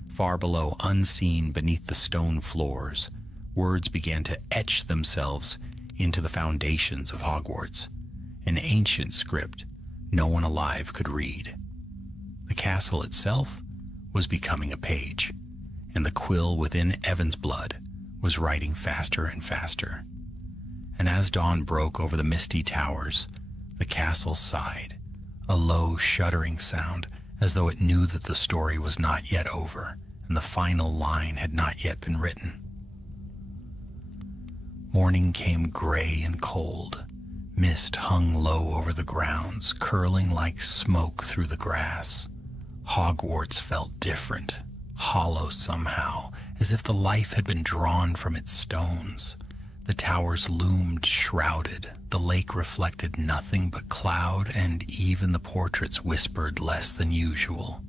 Far below, unseen beneath the stone floors, words began to etch themselves into the foundations of Hogwarts, an ancient script no one alive could read. The castle itself was becoming a page, and the quill within Evan's blood was writing faster and faster. And as dawn broke over the misty towers, the castle sighed, a low, shuddering sound, as though it knew that the story was not yet over, and the final line had not yet been written. Morning came gray and cold. Mist hung low over the grounds, curling like smoke through the grass. Hogwarts felt different, hollow somehow, as if the life had been drawn from its stones. The towers loomed shrouded, the lake reflected nothing but cloud, and even the portraits whispered less than usual.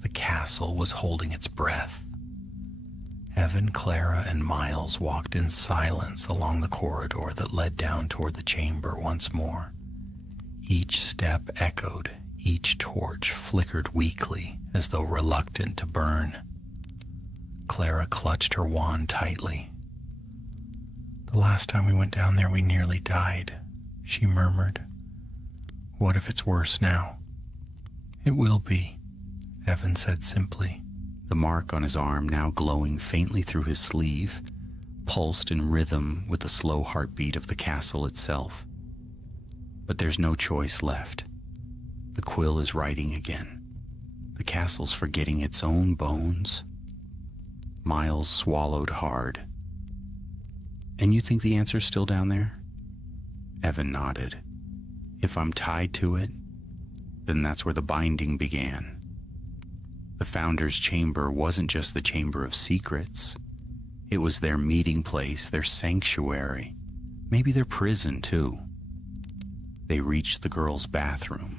The castle was holding its breath. Evan, Clara, and Miles walked in silence along the corridor that led down toward the chamber once more. Each step echoed, each torch flickered weakly, as though reluctant to burn. Clara clutched her wand tightly. "The last time we went down there, we nearly died," she murmured. "What if it's worse now?" "It will be," Evan said simply. The mark on his arm, now glowing faintly through his sleeve, pulsed in rhythm with the slow heartbeat of the castle itself. But there's no choice left. The quill is writing again. The castle's forgetting its own bones. Miles swallowed hard. "And you think the answer's still down there?" Evan nodded. "If I'm tied to it, then that's where the binding began." The Founder's Chamber wasn't just the Chamber of Secrets. It was their meeting place, their sanctuary, maybe their prison too. They reached the girl's bathroom.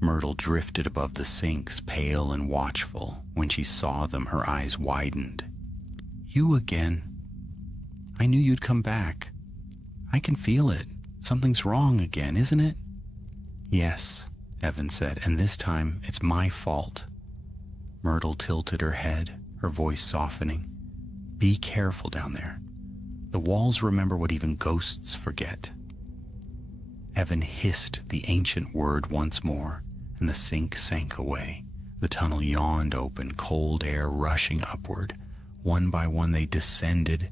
Myrtle drifted above the sinks, pale and watchful. When she saw them, her eyes widened. "You again? I knew you'd come back. I can feel it. Something's wrong again, isn't it?" "Yes," Evan said, "and this time it's my fault." Myrtle tilted her head, her voice softening. "Be careful down there. The walls remember what even ghosts forget." Evan hissed the ancient word once more, and the sink sank away. The tunnel yawned open, cold air rushing upward. One by one they descended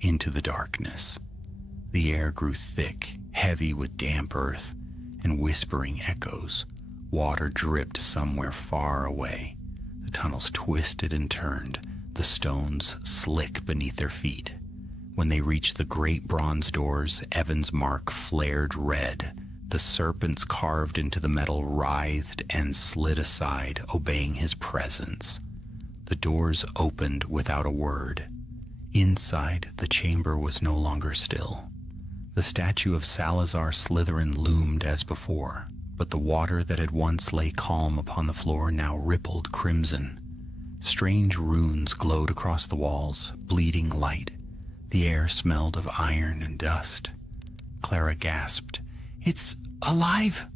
into the darkness. The air grew thick, heavy with damp earth and whispering echoes. Water dripped somewhere far away. The tunnels twisted and turned, the stones slick beneath their feet. When they reached the great bronze doors, Evan's mark flared red. The serpents carved into the metal writhed and slid aside, obeying his presence. The doors opened without a word. Inside, the chamber was no longer still. The statue of Salazar Slytherin loomed as before, but the water that had once lay calm upon the floor now rippled crimson. Strange runes glowed across the walls, bleeding light. The air smelled of iron and dust. Clara gasped. "It's alive!"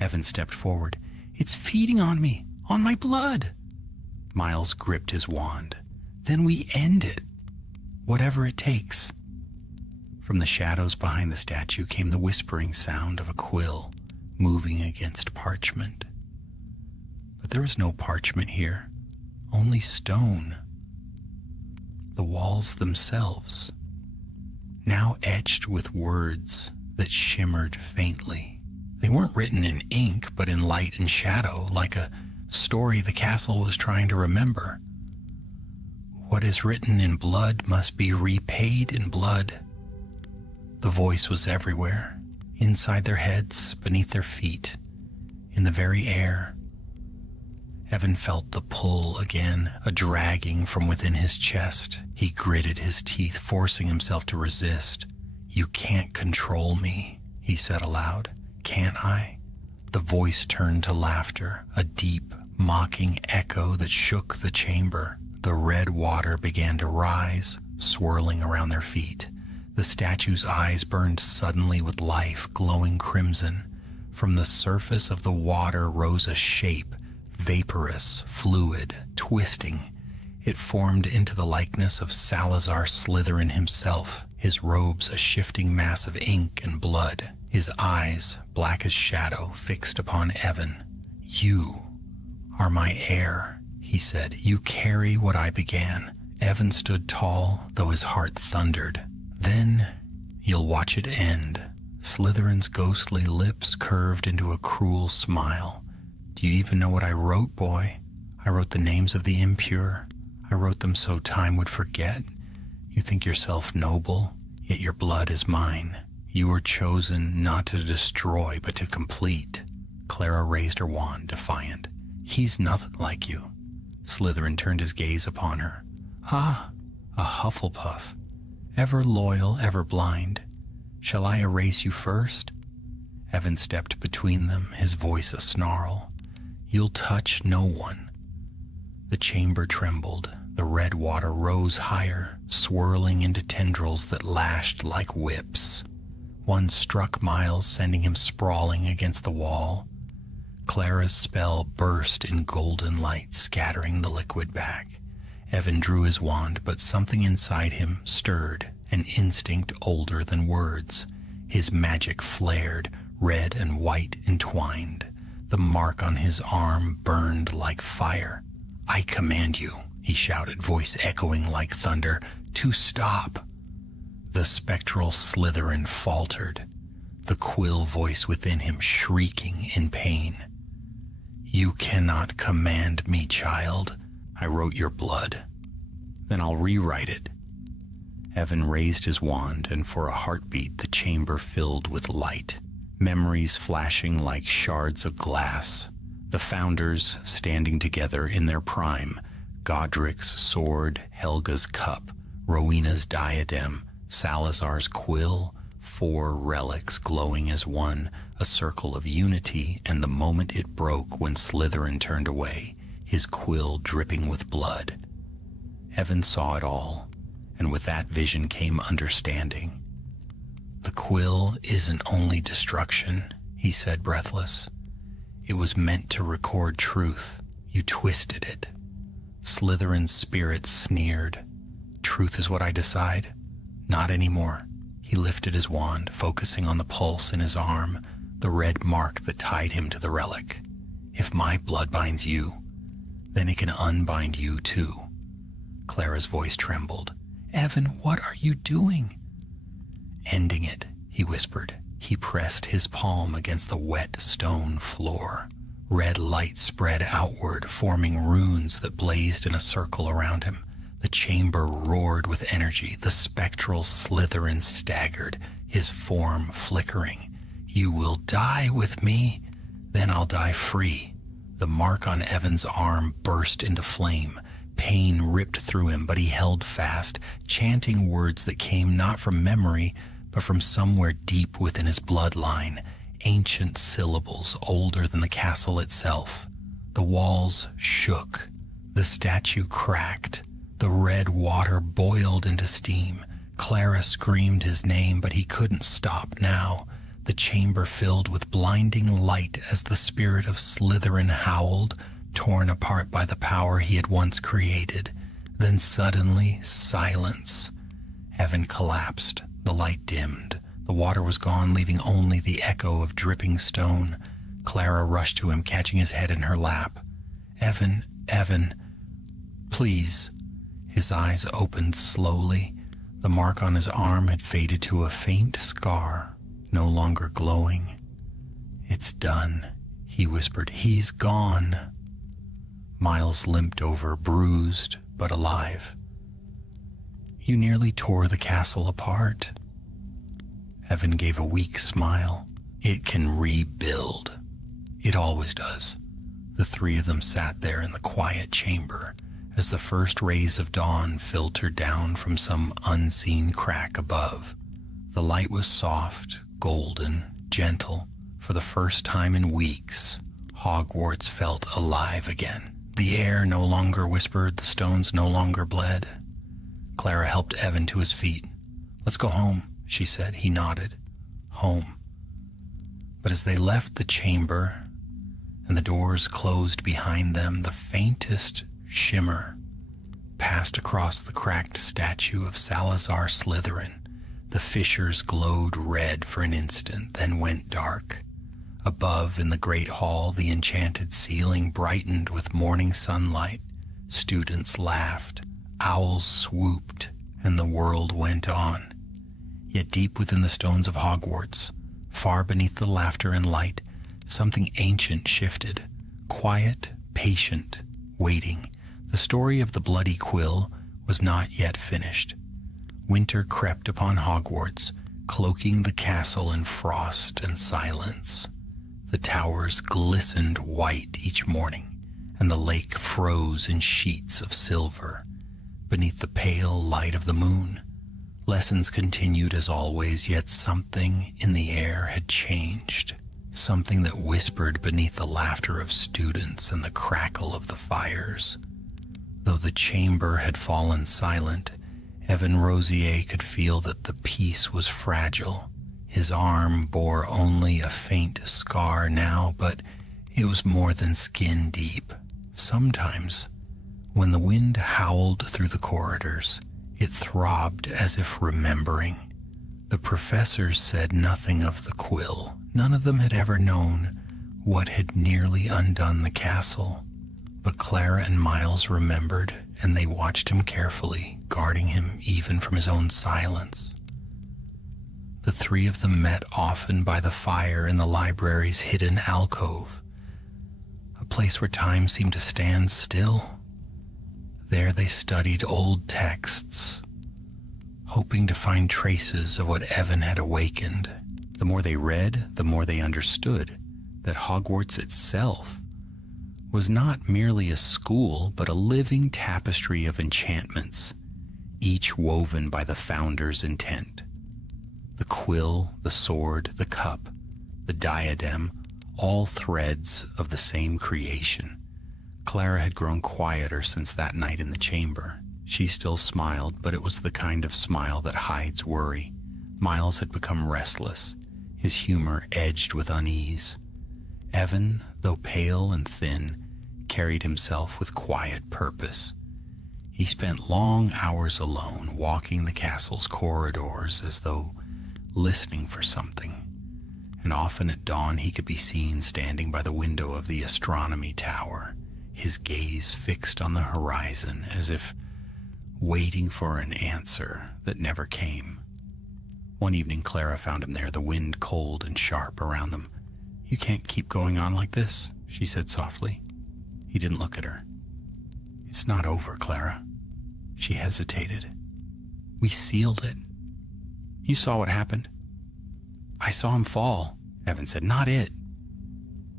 Evan stepped forward. "It's feeding on me, on my blood!" Miles gripped his wand. Then we end it, whatever it takes. From the shadows behind the statue came the whispering sound of a quill moving against parchment. But there was no parchment here, only stone. The walls themselves, now etched with words that shimmered faintly. They weren't written in ink, but in light and shadow, like a story the castle was trying to remember. What is written in blood must be repaid in blood. The voice was everywhere, inside their heads, beneath their feet, in the very air. Evan felt the pull again, a dragging from within his chest. He gritted his teeth, forcing himself to resist. "You can't control me," he said aloud. "Can't I?" The voice turned to laughter, a deep, mocking echo that shook the chamber. The red water began to rise, swirling around their feet. The statue's eyes burned suddenly with life, glowing crimson. From the surface of the water rose a shape, vaporous, fluid, twisting. It formed into the likeness of Salazar Slytherin himself, his robes a shifting mass of ink and blood, his eyes, black as shadow, fixed upon Evan. "You are my heir," he said. "You carry what I began." Evan stood tall, though his heart thundered. "Then you'll watch it end." Slytherin's ghostly lips curved into a cruel smile. "Do you even know what I wrote, boy? I wrote the names of the impure. I wrote them so time would forget. You think yourself noble, yet your blood is mine. You were chosen not to destroy, but to complete." Clara raised her wand, defiant. "He's nothing like you." Slytherin turned his gaze upon her. "Ah, a Hufflepuff. Ever loyal, ever blind. Shall I erase you first?" Evan stepped between them, his voice a snarl. "You'll touch no one." The chamber trembled. The red water rose higher, swirling into tendrils that lashed like whips. One struck Miles, sending him sprawling against the wall. Clara's spell burst in golden light, scattering the liquid back. Evan drew his wand, but something inside him stirred, an instinct older than words. His magic flared, red and white entwined. The mark on his arm burned like fire. "I command you," he shouted, voice echoing like thunder, "to stop." The spectral Slytherin faltered, the Quill voice within him shrieking in pain. "You cannot command me, child. I wrote your blood. Then I'll rewrite it." Evan raised his wand, and for a heartbeat the chamber filled with light, memories flashing like shards of glass. The founders standing together in their prime, Godric's sword, Helga's cup, Rowena's diadem, Salazar's quill, 4 relics glowing as one, a circle of unity, and the moment it broke when Slytherin turned away, his quill dripping with blood. Evan saw it all, and with that vision came understanding. "The quill isn't only destruction," he said, breathless. "It was meant to record truth. You twisted it." Slytherin's spirit sneered. "Truth is what I decide? Not anymore." He lifted his wand, focusing on the pulse in his arm, the red mark that tied him to the relic. "If my blood binds you, then it can unbind you too." Clara's voice trembled. "Evan, what are you doing?" "Ending it," he whispered. He pressed his palm against the wet stone floor. Red light spread outward, forming runes that blazed in a circle around him. The chamber roared with energy. The spectral Slytherin staggered, his form flickering. "You will die with me, then I'll die free." The mark on Evan's arm burst into flame. Pain ripped through him, but he held fast, chanting words that came not from memory, but from somewhere deep within his bloodline, ancient syllables older than the castle itself. The walls shook. The statue cracked. The red water boiled into steam. Clara screamed his name, but he couldn't stop now. The chamber filled with blinding light as the spirit of Slytherin howled, torn apart by the power he had once created. Then suddenly, silence. Evan collapsed. The light dimmed. The water was gone, leaving only the echo of dripping stone. Clara rushed to him, catching his head in her lap. Evan, please. His eyes opened slowly. The mark on his arm had faded to a faint scar, no longer glowing. It's done, he whispered. He's gone. Miles limped over, bruised but alive. You nearly tore the castle apart. Evan gave a weak smile. It can rebuild. It always does. The three of them sat there in the quiet chamber as the first rays of dawn filtered down from some unseen crack above. The light was soft, golden, gentle. For the first time in weeks, Hogwarts felt alive again. The air no longer whispered, the stones no longer bled. Clara helped Evan to his feet. Let's go home, she said. He nodded. Home. But as they left the chamber and the doors closed behind them, the faintest shimmer passed across the cracked statue of Salazar Slytherin. The fissures glowed red for an instant, then went dark. Above, in the great hall, the enchanted ceiling brightened with morning sunlight. Students laughed, owls swooped, and the world went on. Yet deep within the stones of Hogwarts, far beneath the laughter and light, something ancient shifted. Quiet, patient, waiting. The story of the bloody Quill was not yet finished. Winter crept upon Hogwarts, cloaking the castle in frost and silence. The towers glistened white each morning, and the lake froze in sheets of silver beneath the pale light of the moon. Lessons continued as always, yet something in the air had changed, something that whispered beneath the laughter of students and the crackle of the fires. Though the chamber had fallen silent, Evan Rosier could feel that the peace was fragile. His arm bore only a faint scar now, but it was more than skin deep. Sometimes, when the wind howled through the corridors, it throbbed as if remembering. The professors said nothing of the Quill. None of them had ever known what had nearly undone the castle. But Clara and Miles remembered, and they watched him carefully, guarding him even from his own silence. The three of them met often by the fire in the library's hidden alcove, a place where time seemed to stand still. There they studied old texts, hoping to find traces of what Evan had awakened. The more they read, the more they understood that Hogwarts itself was not merely a school, but a living tapestry of enchantments, each woven by the founder's intent. The quill, the sword, the cup, the diadem, all threads of the same creation. Clara had grown quieter since that night in the chamber. She still smiled, but it was the kind of smile that hides worry. Miles had become restless, his humor edged with unease. Evan, though pale and thin, carried himself with quiet purpose. He spent long hours alone, walking the castle's corridors as though listening for something, and often at dawn he could be seen standing by the window of the astronomy tower, his gaze fixed on the horizon as if waiting for an answer that never came. One evening Clara found him there, the wind cold and sharp around them. "You can't keep going on like this," she said softly. He didn't look at her. "It's not over, Clara." She hesitated. "We sealed it. You saw what happened." "I saw him fall," Evan said. "Not it."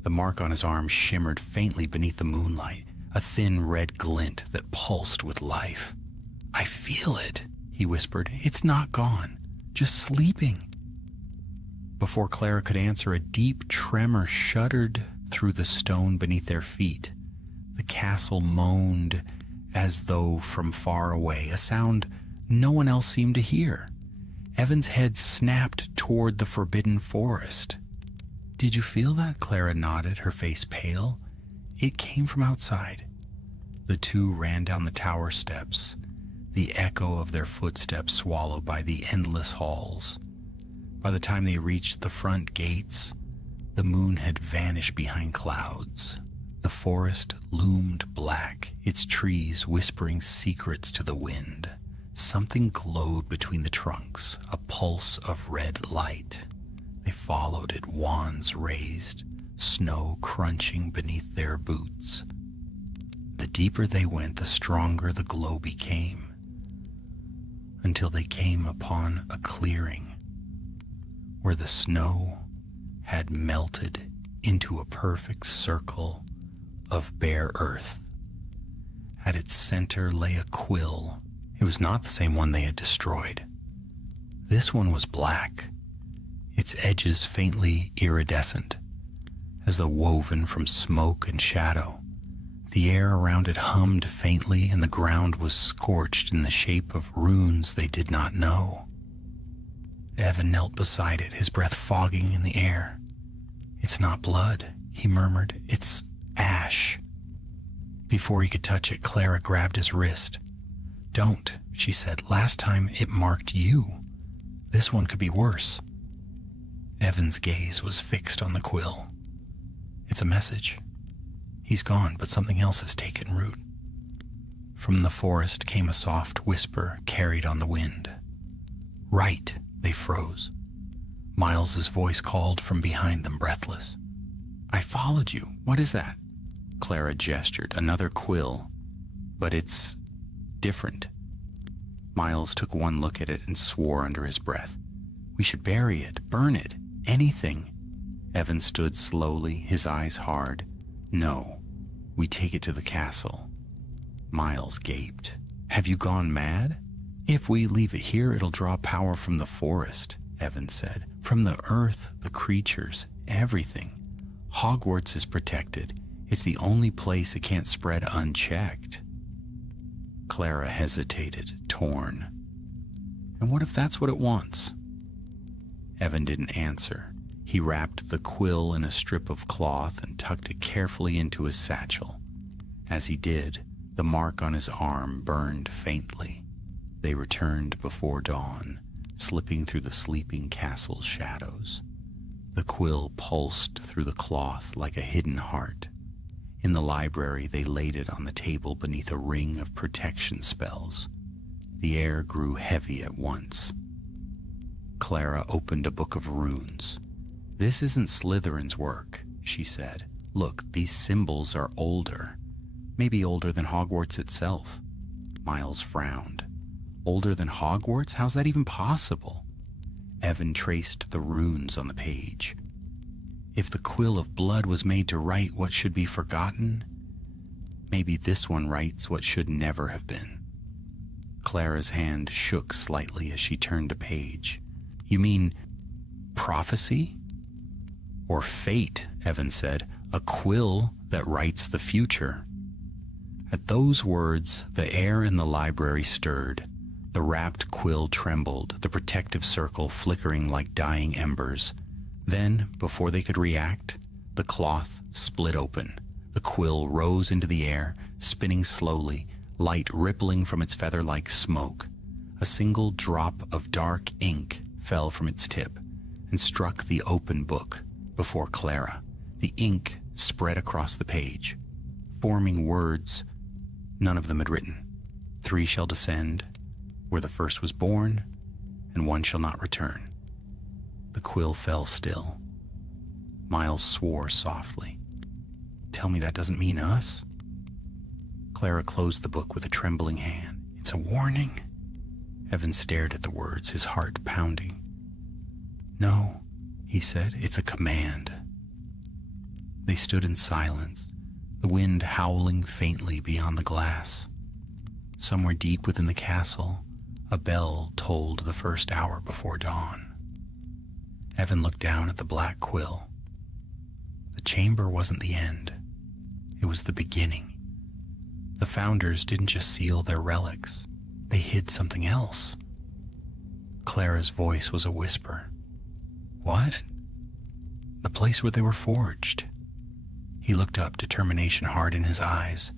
The mark on his arm shimmered faintly beneath the moonlight, a thin red glint that pulsed with life. "I feel it," he whispered. "It's not gone, just sleeping." Before Clara could answer, a deep tremor shuddered through the stone beneath their feet. The castle moaned as though from far away, a sound no one else seemed to hear. Evan's head snapped toward the forbidden forest. "Did you feel that?" Clara nodded, her face pale. "It came from outside. The two ran down the tower steps, the echo of their footsteps swallowed by the endless halls. By the time they reached the front gates, the moon had vanished behind clouds. The forest loomed black, its trees whispering secrets to the wind. Something glowed between the trunks, a pulse of red light. They followed it, wands raised, snow crunching beneath their boots. The deeper they went, the stronger the glow became, until they came upon a clearing where the snow had melted into a perfect circle of bare earth. At its center lay a quill. It was not the same one they had destroyed. This one was black, its edges faintly iridescent, as though woven from smoke and shadow. The air around it hummed faintly, and the ground was scorched in the shape of runes they did not know. Evan knelt beside it, his breath fogging in the air. "It's not blood," he murmured. "It's ash." Before he could touch it, Clara grabbed his wrist. "Don't," she said. "Last time it marked you. This one could be worse." Evan's gaze was fixed on the quill. "It's a message. He's gone, but something else has taken root." From the forest came a soft whisper carried on the wind. "Right." They froze. Miles's voice called from behind them, breathless. "I followed you. What is that?" Clara gestured. "Another quill. But it's different." Miles took one look at it and swore under his breath. "We should bury it, burn it, anything." Evan stood slowly, his eyes hard. "No, we take it to the castle." Miles gaped. "Have you gone mad?" "If we leave it here, it'll draw power from the forest," Evan said. "From the earth, the creatures, everything. Hogwarts is protected. It's the only place it can't spread unchecked." Clara hesitated, torn. "And what if that's what it wants?" Evan didn't answer. He wrapped the quill in a strip of cloth and tucked it carefully into his satchel. As he did, the mark on his arm burned faintly. They returned before dawn, slipping through the sleeping castle's shadows. The quill pulsed through the cloth like a hidden heart. In the library, they laid it on the table beneath a ring of protection spells. The air grew heavy at once. Clara opened a book of runes. "This isn't Slytherin's work," she said. "Look, these symbols are older. Maybe older than Hogwarts itself." Miles frowned. "Older than Hogwarts? How's that even possible?" Evan traced the runes on the page. "If the quill of blood was made to write what should be forgotten, maybe this one writes what should never have been." Clara's hand shook slightly as she turned a page. "You mean prophecy?" "Or fate," Evan said. "A quill that writes the future." At those words, the air in the library stirred. The wrapped quill trembled, the protective circle flickering like dying embers. Then, before they could react, the cloth split open. The quill rose into the air, spinning slowly, light rippling from its feather-like smoke. A single drop of dark ink fell from its tip and struck the open book before Clara. The ink spread across the page, forming words none of them had written. "3 shall descend, where the first was born, and 1 shall not return." The quill fell still. Miles swore softly. "Tell me that doesn't mean us?" Clara closed the book with a trembling hand. "It's a warning." Evan stared at the words, his heart pounding. "No," he said, "it's a command." They stood in silence, the wind howling faintly beyond the glass. Somewhere deep within the castle, a bell tolled the first hour before dawn. Evan looked down at the black quill. The chamber wasn't the end. It was the beginning. The founders didn't just seal their relics. They hid something else. Clara's voice was a whisper. "What?" "The place where they were forged." He looked up, determination hard in his eyes.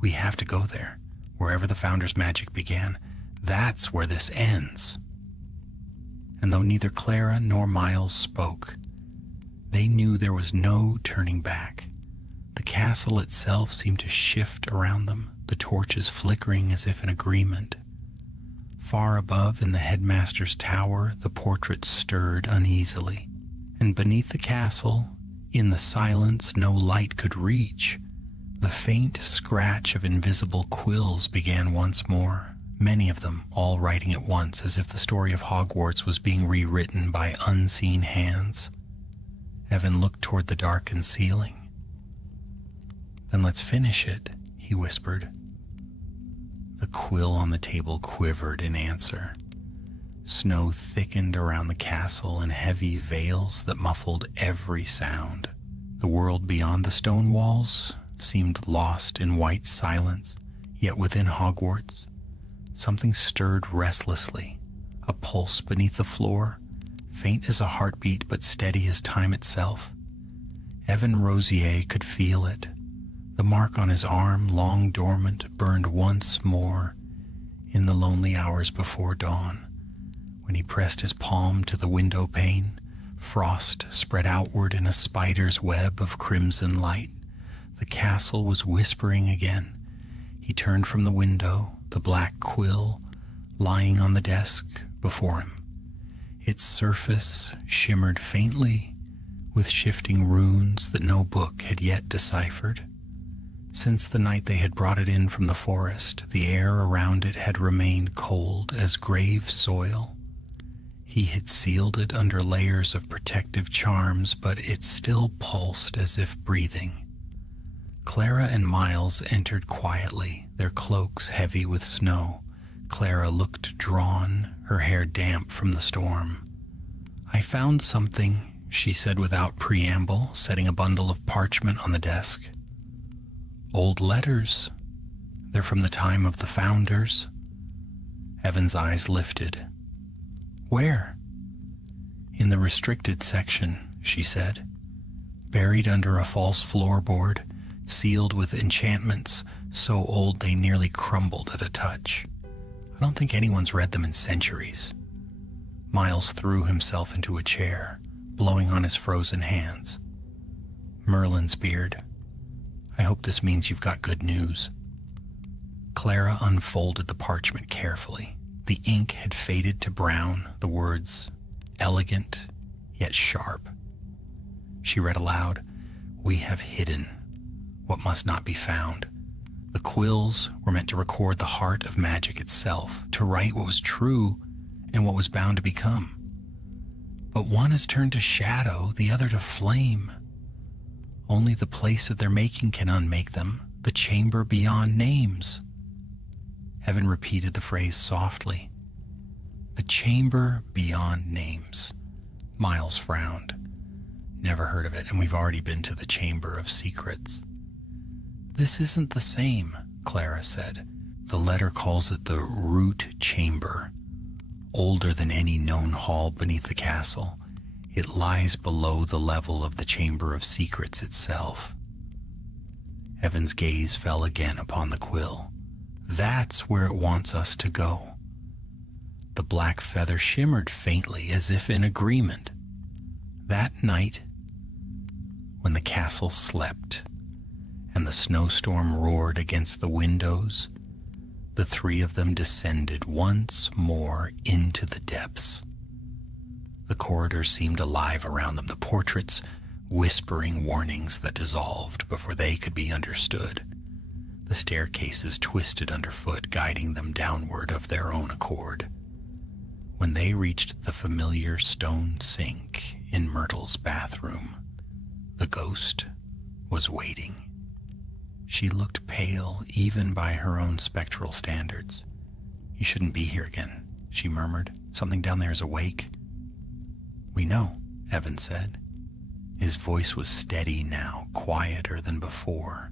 We have to go there. Wherever the Founder's magic began, that's where this ends. And though neither Clara nor Miles spoke, they knew there was no turning back. The castle itself seemed to shift around them, the torches flickering as if in agreement. Far above, in the headmaster's tower, the portrait stirred uneasily, and beneath the castle, in the silence no light could reach, the faint scratch of invisible quills began once more, many of them all writing at once, as if the story of Hogwarts was being rewritten by unseen hands. Evan looked toward the darkened ceiling. "Then let's finish it," he whispered. The quill on the table quivered in answer. Snow thickened around the castle in heavy veils that muffled every sound. The world beyond the stone walls seemed lost in white silence, yet within Hogwarts, something stirred restlessly, a pulse beneath the floor, faint as a heartbeat but steady as time itself. Evan Rosier could feel it. The mark on his arm, long dormant, burned once more in the lonely hours before dawn. When he pressed his palm to the window pane, frost spread outward in a spider's web of crimson light. The castle was whispering again. He turned from the window, the black quill lying on the desk before him. Its surface shimmered faintly with shifting runes that no book had yet deciphered. Since the night they had brought it in from the forest, the air around it had remained cold as grave soil. He had sealed it under layers of protective charms, but it still pulsed as if breathing. Clara and Miles entered quietly, their cloaks heavy with snow. Clara looked drawn, her hair damp from the storm. "I found something," she said without preamble, setting a bundle of parchment on the desk. "Old letters. They're from the time of the Founders." Evan's eyes lifted. "Where?" "In the restricted section," she said. "Buried under a false floorboard, sealed with enchantments so old they nearly crumbled at a touch. I don't think anyone's read them in centuries." Miles threw himself into a chair, blowing on his frozen hands. "Merlin's beard. I hope this means you've got good news." Clara unfolded the parchment carefully. The ink had faded to brown, the words elegant yet sharp. She read aloud, "We have hidden what must not be found." The quills were meant to record the heart of magic itself, to write what was true and what was bound to become. But one has turned to shadow, the other to flame. Only the place of their making can unmake them, the chamber beyond names. Evan repeated the phrase softly. "The chamber beyond names." Miles frowned. "Never heard of it, and we've already been to the Chamber of Secrets." "This isn't the same," Clara said. "The letter calls it the Root Chamber, older than any known hall beneath the castle. It lies below the level of the Chamber of Secrets itself." Evan's gaze fell again upon the quill. "That's where it wants us to go." The black feather shimmered faintly as if in agreement. That night, when the castle slept and the snowstorm roared against the windows, the three of them descended once more into the depths. The corridor seemed alive around them, the portraits whispering warnings that dissolved before they could be understood. The staircases twisted underfoot, guiding them downward of their own accord. When they reached the familiar stone sink in Myrtle's bathroom, the ghost was waiting. She looked pale even by her own spectral standards. "You shouldn't be here again," she murmured. "Something down there is awake." "We know," Evan said. His voice was steady now, quieter than before,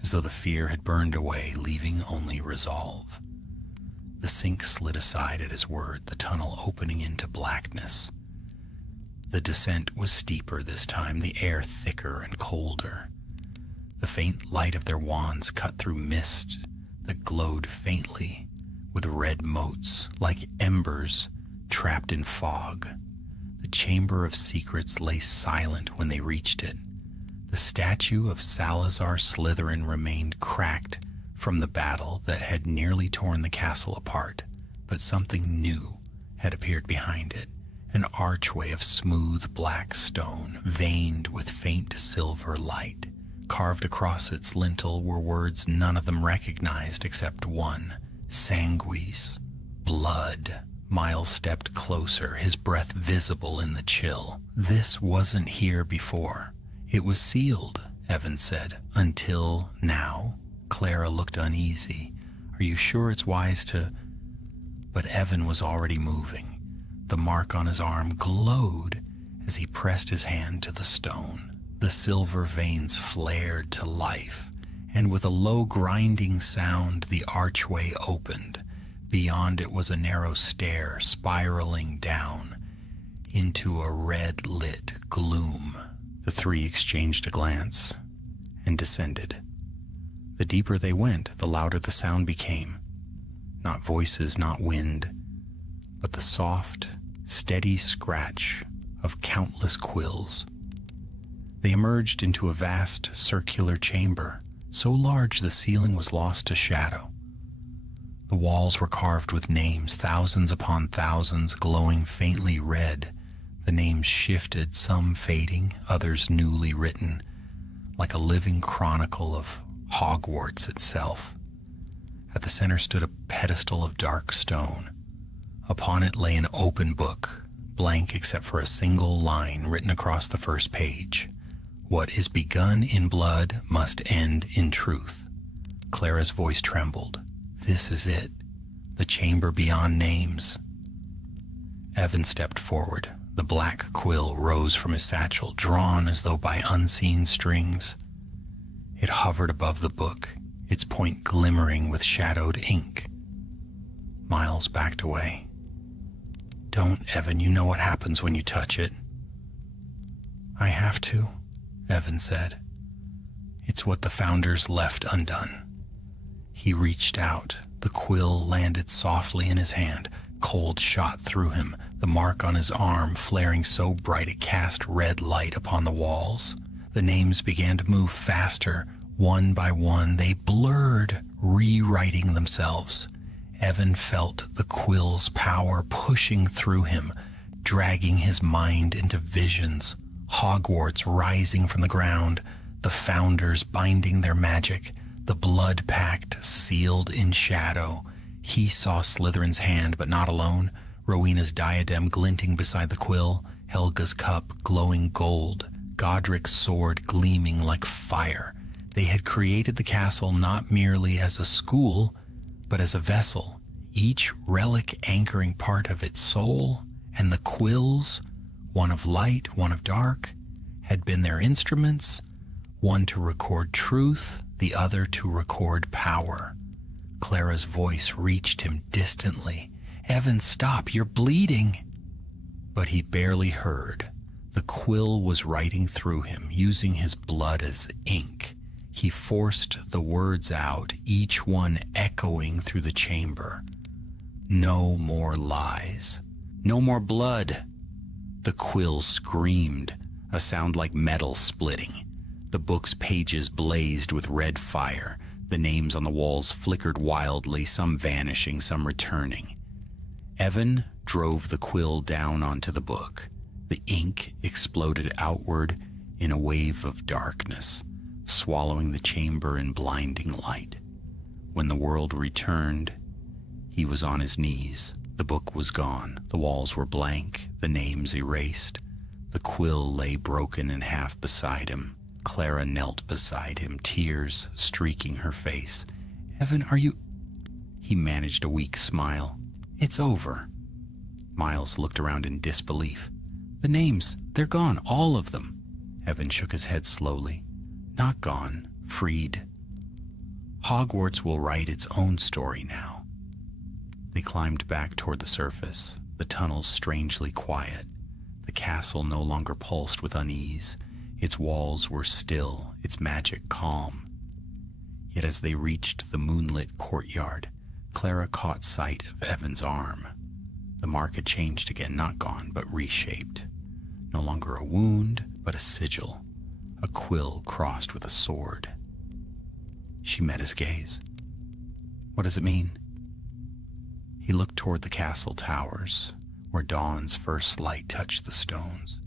as though the fear had burned away, leaving only resolve. The sink slid aside at his word, the tunnel opening into blackness. The descent was steeper this time, the air thicker and colder. The faint light of their wands cut through mist that glowed faintly with red motes like embers trapped in fog. The Chamber of Secrets lay silent when they reached it. The statue of Salazar Slytherin remained cracked from the battle that had nearly torn the castle apart, but something new had appeared behind it, an archway of smooth black stone, veined with faint silver light. Carved across its lintel were words none of them recognized except one, Sanguis, blood. Miles stepped closer, his breath visible in the chill. This wasn't here before. It was sealed, Evan said, until now. Clara looked uneasy. Are you sure it's wise to... But Evan was already moving. The mark on his arm glowed as he pressed his hand to the stone. The silver veins flared to life, and with a low grinding sound, the archway opened. Beyond it was a narrow stair spiraling down into a red-lit gloom. The three exchanged a glance and descended. The deeper they went, the louder the sound became. Not voices, not wind, but the soft, steady scratch of countless quills. They emerged into a vast circular chamber, so large the ceiling was lost to shadow. The walls were carved with names, thousands upon thousands, glowing faintly red. The names shifted, some fading, others newly written, like a living chronicle of Hogwarts itself. At the center stood a pedestal of dark stone. Upon it lay an open book, blank except for a single line written across the first page. What is begun in blood must end in truth. Clara's voice trembled. This is it, the chamber beyond names. Evan stepped forward. The black quill rose from his satchel, drawn as though by unseen strings. It hovered above the book, its point glimmering with shadowed ink. Miles backed away. Don't, Evan, you know what happens when you touch it. I have to, Evan said. It's what the founders left undone. He reached out. The quill landed softly in his hand. Cold shot through him, the mark on his arm flaring so bright it cast red light upon the walls. The names began to move faster. One by one, they blurred, rewriting themselves. Evan felt the quill's power pushing through him, dragging his mind into visions. Hogwarts rising from the ground, the founders binding their magic, the blood pact sealed in shadow. He saw Slytherin's hand, but not alone. Rowena's diadem glinting beside the quill, Helga's cup glowing gold, Godric's sword gleaming like fire. They had created the castle not merely as a school, but as a vessel, each relic anchoring part of its soul, and the quills, one of light, one of dark, had been their instruments, one to record truth, the other to record power. Clara's voice reached him distantly. Evan, stop, you're bleeding. But he barely heard. The quill was writing through him, using his blood as ink. He forced the words out, each one echoing through the chamber. No more lies. No more blood. The quill screamed, a sound like metal splitting. The book's pages blazed with red fire. The names on the walls flickered wildly, some vanishing, some returning. Evan drove the quill down onto the book. The ink exploded outward in a wave of darkness, swallowing the chamber in blinding light. When the world returned, he was on his knees. The book was gone. The walls were blank, the names erased. The quill lay broken in half beside him. Clara knelt beside him, tears streaking her face. Evan, are you... He managed a weak smile. It's over. Miles looked around in disbelief. The names, they're gone, all of them. Evan shook his head slowly. Not gone, freed. Hogwarts will write its own story now. They climbed back toward the surface, the tunnels strangely quiet. The castle no longer pulsed with unease. Its walls were still, its magic calm. Yet as they reached the moonlit courtyard, Clara caught sight of Evan's arm. The mark had changed again, not gone, but reshaped. No longer a wound, but a sigil, a quill crossed with a sword. She met his gaze. What does it mean? He looked toward the castle towers, where dawn's first light touched the stones.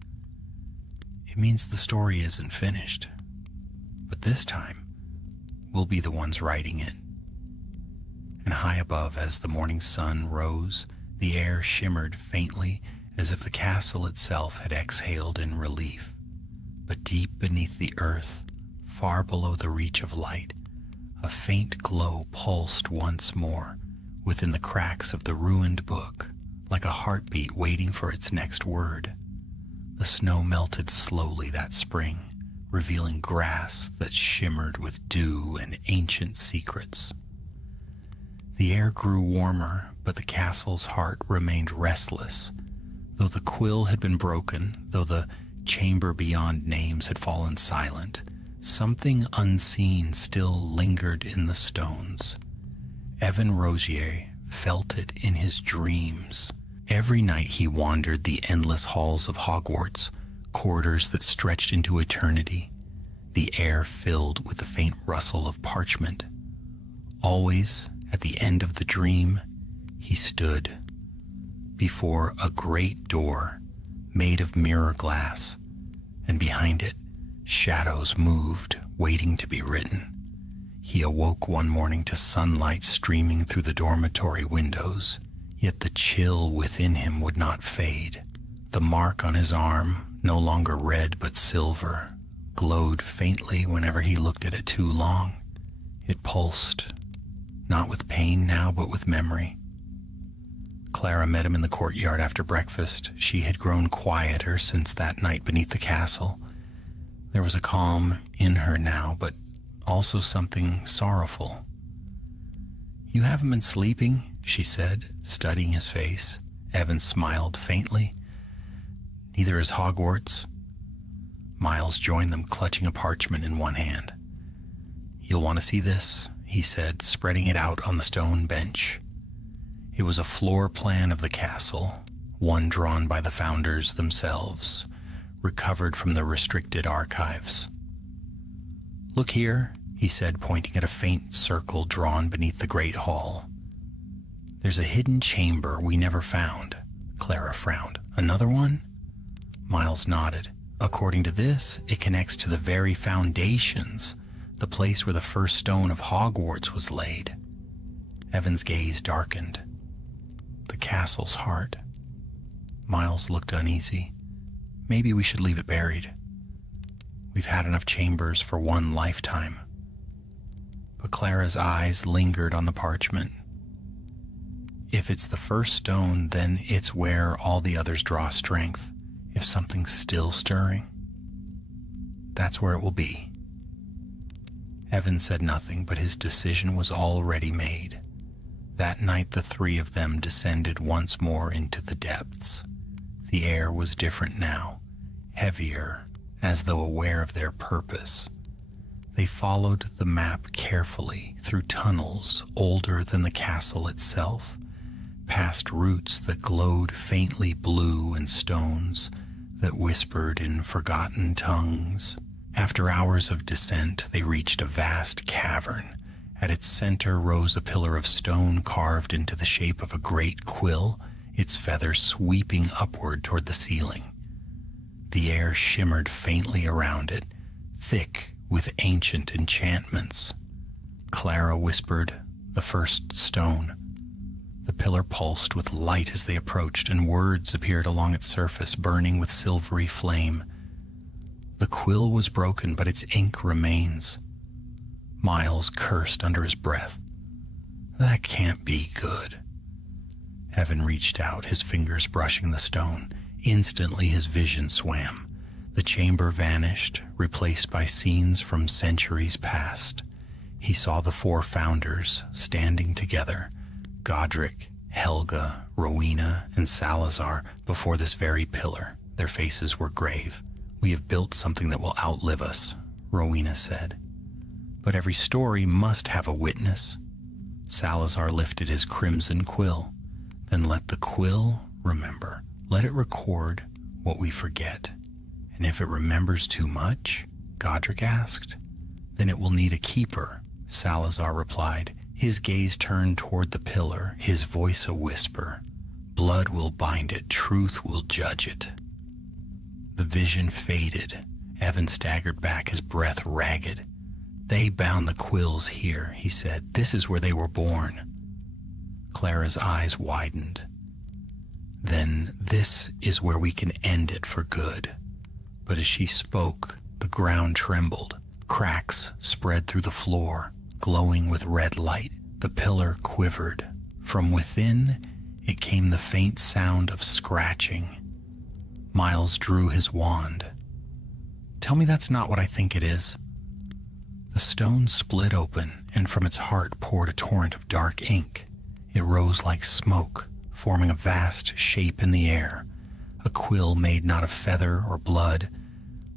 It means the story isn't finished, but this time, we'll be the ones writing it. And high above, as the morning sun rose, the air shimmered faintly as if the castle itself had exhaled in relief. But deep beneath the earth, far below the reach of light, a faint glow pulsed once more within the cracks of the ruined book, like a heartbeat waiting for its next word. The snow melted slowly that spring, revealing grass that shimmered with dew and ancient secrets. The air grew warmer, but the castle's heart remained restless. Though the quill had been broken, though the chamber beyond names had fallen silent, something unseen still lingered in the stones. Evan Rogier felt it in his dreams. Every night he wandered the endless halls of Hogwarts, corridors that stretched into eternity, the air filled with the faint rustle of parchment. Always, at the end of the dream, he stood before a great door made of mirror glass, and behind it, shadows moved, waiting to be written. He awoke one morning to sunlight streaming through the dormitory windows, yet the chill within him would not fade. The mark on his arm, no longer red but silver, glowed faintly whenever he looked at it too long. It pulsed, not with pain now, but with memory. Clara met him in the courtyard after breakfast. She had grown quieter since that night beneath the castle. There was a calm in her now, but also something sorrowful. "You haven't been sleeping?" she said, studying his face. Evan smiled faintly. "Neither is Hogwarts." Miles joined them, clutching a parchment in one hand. "You'll want to see this," he said, spreading it out on the stone bench. It was a floor plan of the castle, one drawn by the founders themselves, recovered from the restricted archives. "Look here," he said, pointing at a faint circle drawn beneath the great hall. "There's a hidden chamber we never found." Clara frowned. "Another one?" Miles nodded. "According to this, it connects to the very foundations, the place where the first stone of Hogwarts was laid." Evan's gaze darkened. The castle's heart. Miles looked uneasy. "Maybe we should leave it buried. We've had enough chambers for one lifetime." But Clara's eyes lingered on the parchment. "If it's the first stone, then it's where all the others draw strength. If something's still stirring, that's where it will be." Evan said nothing, but his decision was already made. That night the three of them descended once more into the depths. The air was different now, heavier, as though aware of their purpose. They followed the map carefully through tunnels older than the castle itself, past roots that glowed faintly blue and stones that whispered in forgotten tongues. After hours of descent, they reached a vast cavern. At its center rose a pillar of stone carved into the shape of a great quill, its feathers sweeping upward toward the ceiling. The air shimmered faintly around it, thick with ancient enchantments. Clara whispered, "The first stone." The pillar pulsed with light as they approached, and words appeared along its surface, burning with silvery flame. The quill was broken, but its ink remains. Miles cursed under his breath. "That can't be good." Evan reached out, his fingers brushing the stone. Instantly his vision swam. The chamber vanished, replaced by scenes from centuries past. He saw the four founders standing together, Godric, Helga, Rowena, and Salazar, before this very pillar. Their faces were grave, We have built something that will outlive us, Rowena said. But every story must have a witness. Salazar lifted his crimson quill. Then let the quill remember. Let it record what we forget. And if it remembers too much, Godric asked, then it will need a keeper, Salazar replied, his gaze turned toward the pillar, his voice a whisper. Blood will bind it, truth will judge it. The vision faded. Evan staggered back, his breath ragged. They bound the quills here, he said. This is where they were born. Clara's eyes widened. Then this is where we can end it for good. But as she spoke, the ground trembled. Cracks spread through the floor, glowing with red light. The pillar quivered. From within, it came the faint sound of scratching. Miles drew his wand. Tell me that's not what I think it is. The stone split open, and from its heart poured a torrent of dark ink. It rose like smoke, forming a vast shape in the air, a quill made not of feather or blood,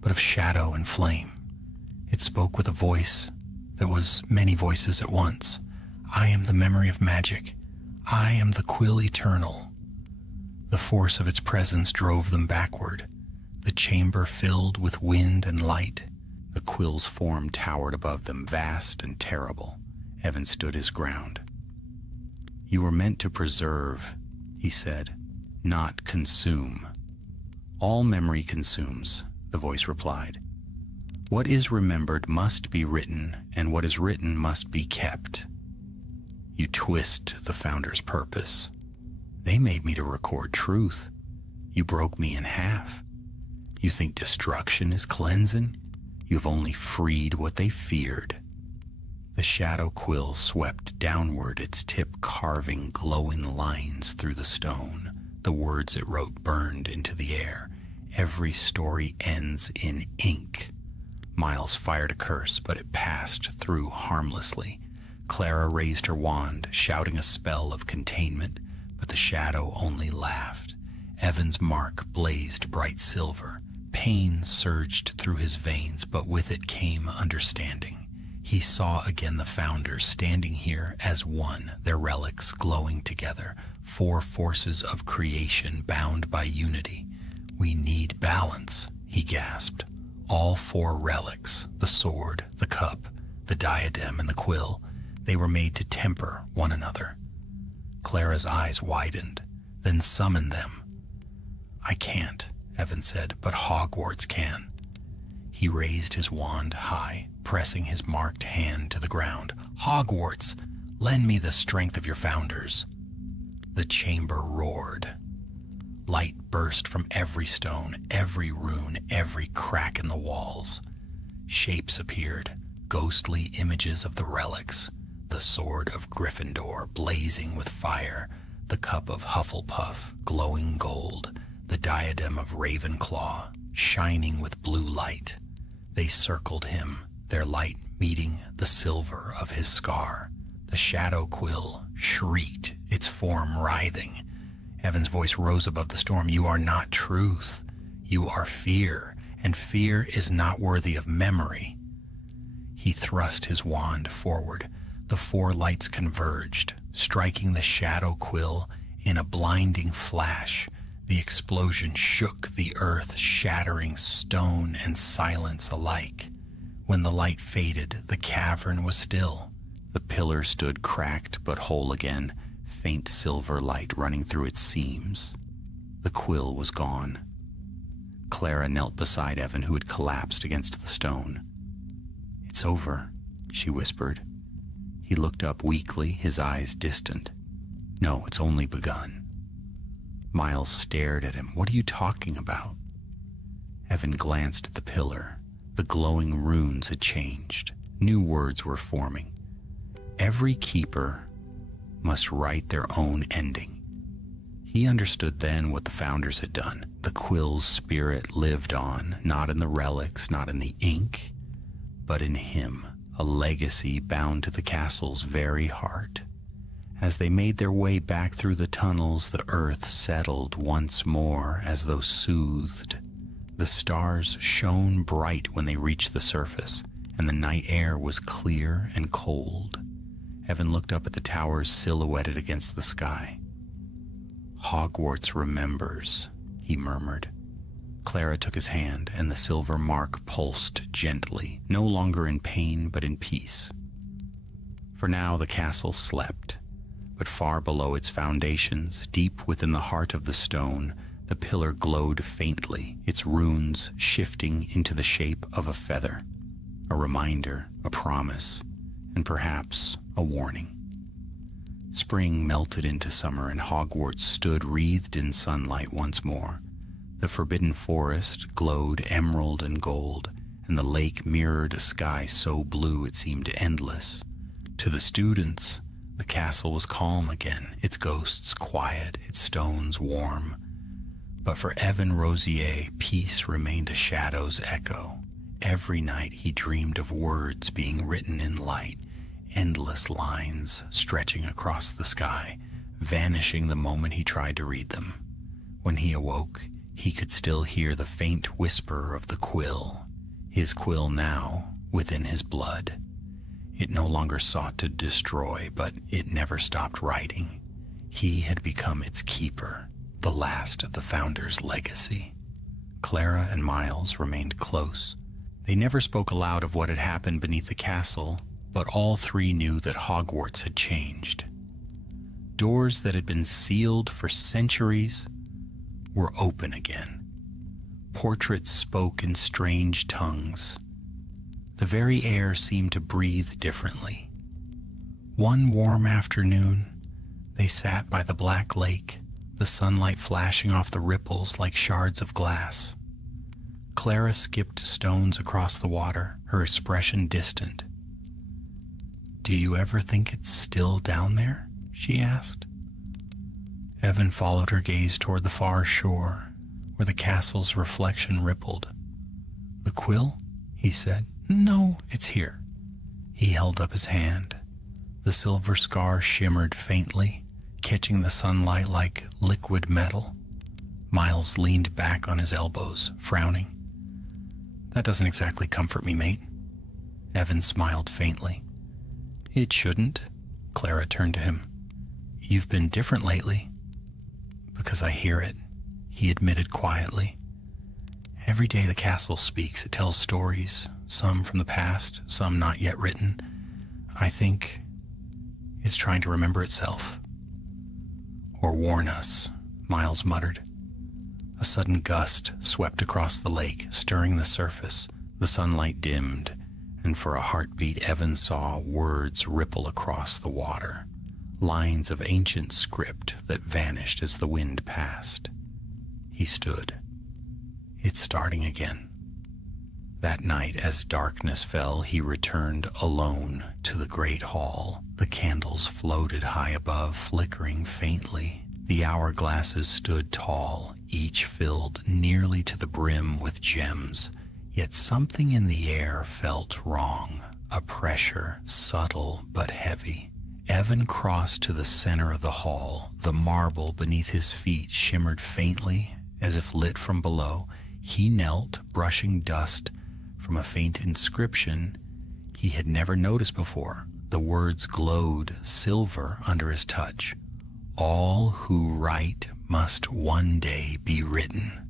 but of shadow and flame. It spoke with a voice that was many voices at once. I am the memory of magic. I am the quill eternal. The force of its presence drove them backward. The chamber filled with wind and light. The quill's form towered above them, vast and terrible. Evan stood his ground. You were meant to preserve, he said, not consume. All memory consumes, the voice replied. What is remembered must be written, and what is written must be kept. You twist the Founder's purpose. They made me to record truth. You broke me in half. You think destruction is cleansing? You've only freed what they feared. The shadow quill swept downward, its tip carving glowing lines through the stone. The words it wrote burned into the air. Every story ends in ink. Miles fired a curse, but it passed through harmlessly. Clara raised her wand, shouting a spell of containment, but the shadow only laughed. Evan's mark blazed bright silver. Pain surged through his veins, but with it came understanding. He saw again the Founders standing here as one, their relics glowing together, 4 forces of creation bound by unity. We need balance, he gasped. All 4 relics, the sword, the cup, the diadem, and the quill, they were made to temper one another. Clara's eyes widened, then summoned them. I can't, Evan said, but Hogwarts can. He raised his wand high, pressing his marked hand to the ground. Hogwarts, lend me the strength of your Founders. The chamber roared. Light burst from every stone, every rune, every crack in the walls. Shapes appeared, ghostly images of the relics. The sword of Gryffindor, blazing with fire. The cup of Hufflepuff, glowing gold. The diadem of Ravenclaw, shining with blue light. They circled him, their light meeting the silver of his scar. The shadow quill shrieked, its form writhing. Evan's voice rose above the storm. You are not truth. You are fear, and fear is not worthy of memory. He thrust his wand forward. The 4 lights converged, striking the shadow quill in a blinding flash. The explosion shook the earth, shattering stone and silence alike. When the light faded, the cavern was still. The pillar stood cracked but whole again, faint silver light running through its seams. The quill was gone. Clara knelt beside Evan, who had collapsed against the stone. It's over, she whispered. He looked up weakly, his eyes distant. No, it's only begun. Miles stared at him. What are you talking about? Evan glanced at the pillar. The glowing runes had changed. New words were forming. Every keeper must write their own ending. He understood then what the Founders had done. The quill's spirit lived on, not in the relics, not in the ink, but in him, a legacy bound to the castle's very heart. As they made their way back through the tunnels, the earth settled once more as though soothed. The stars shone bright when they reached the surface, and the night air was clear and cold. Evan looked up at the towers silhouetted against the sky. "Hogwarts remembers," he murmured. Clara took his hand, and the silver mark pulsed gently, no longer in pain but in peace. For now the castle slept, but far below its foundations, deep within the heart of the stone, the pillar glowed faintly, its runes shifting into the shape of a feather, a reminder, a promise, and perhaps a warning. Spring melted into summer, and Hogwarts stood wreathed in sunlight once more. The forbidden forest glowed emerald and gold, and the lake mirrored a sky so blue it seemed endless. To the students, the castle was calm again, its ghosts quiet, its stones warm. But for Evan Rosier, peace remained a shadow's echo. Every night he dreamed of words being written in light, endless lines stretching across the sky, vanishing the moment he tried to read them. When he awoke, he could still hear the faint whisper of the Quill, his Quill now within his blood. It no longer sought to destroy, but it never stopped writing. He had become its keeper, the last of the Founder's legacy. Clara and Miles remained close. They never spoke aloud of what had happened beneath the castle, but all three knew that Hogwarts had changed. Doors that had been sealed for centuries were open again. Portraits spoke in strange tongues. The very air seemed to breathe differently. One warm afternoon, they sat by the black lake, the sunlight flashing off the ripples like shards of glass. Clara skipped stones across the water, her expression distant. "Do you ever think it's still down there?" she asked. Evan followed her gaze toward the far shore, where the castle's reflection rippled. "The Quill?" he said. "No, it's here." He held up his hand. The silver scar shimmered faintly, catching the sunlight like liquid metal. Miles leaned back on his elbows, frowning. "That doesn't exactly comfort me, mate." Evan smiled faintly. "It shouldn't." Clara turned to him. "You've been different lately." "Because I hear it," he admitted quietly. "Every day the castle speaks, it tells stories, some from the past, some not yet written. I think it's trying to remember itself." "Or warn us," Miles muttered. A sudden gust swept across the lake, stirring the surface. The sunlight dimmed, and for a heartbeat Evan saw words ripple across the water, lines of ancient script that vanished as the wind passed. He stood. "It's starting again." That night, as darkness fell, he returned alone to the great hall. The candles floated high above, flickering faintly. The hourglasses stood tall, each filled nearly to the brim with gems. Yet something in the air felt wrong, a pressure, subtle but heavy. Evan crossed to the center of the hall. The marble beneath his feet shimmered faintly, as if lit from below. He knelt, brushing dust from a faint inscription he had never noticed before. The words glowed silver under his touch. "All who write must one day be written."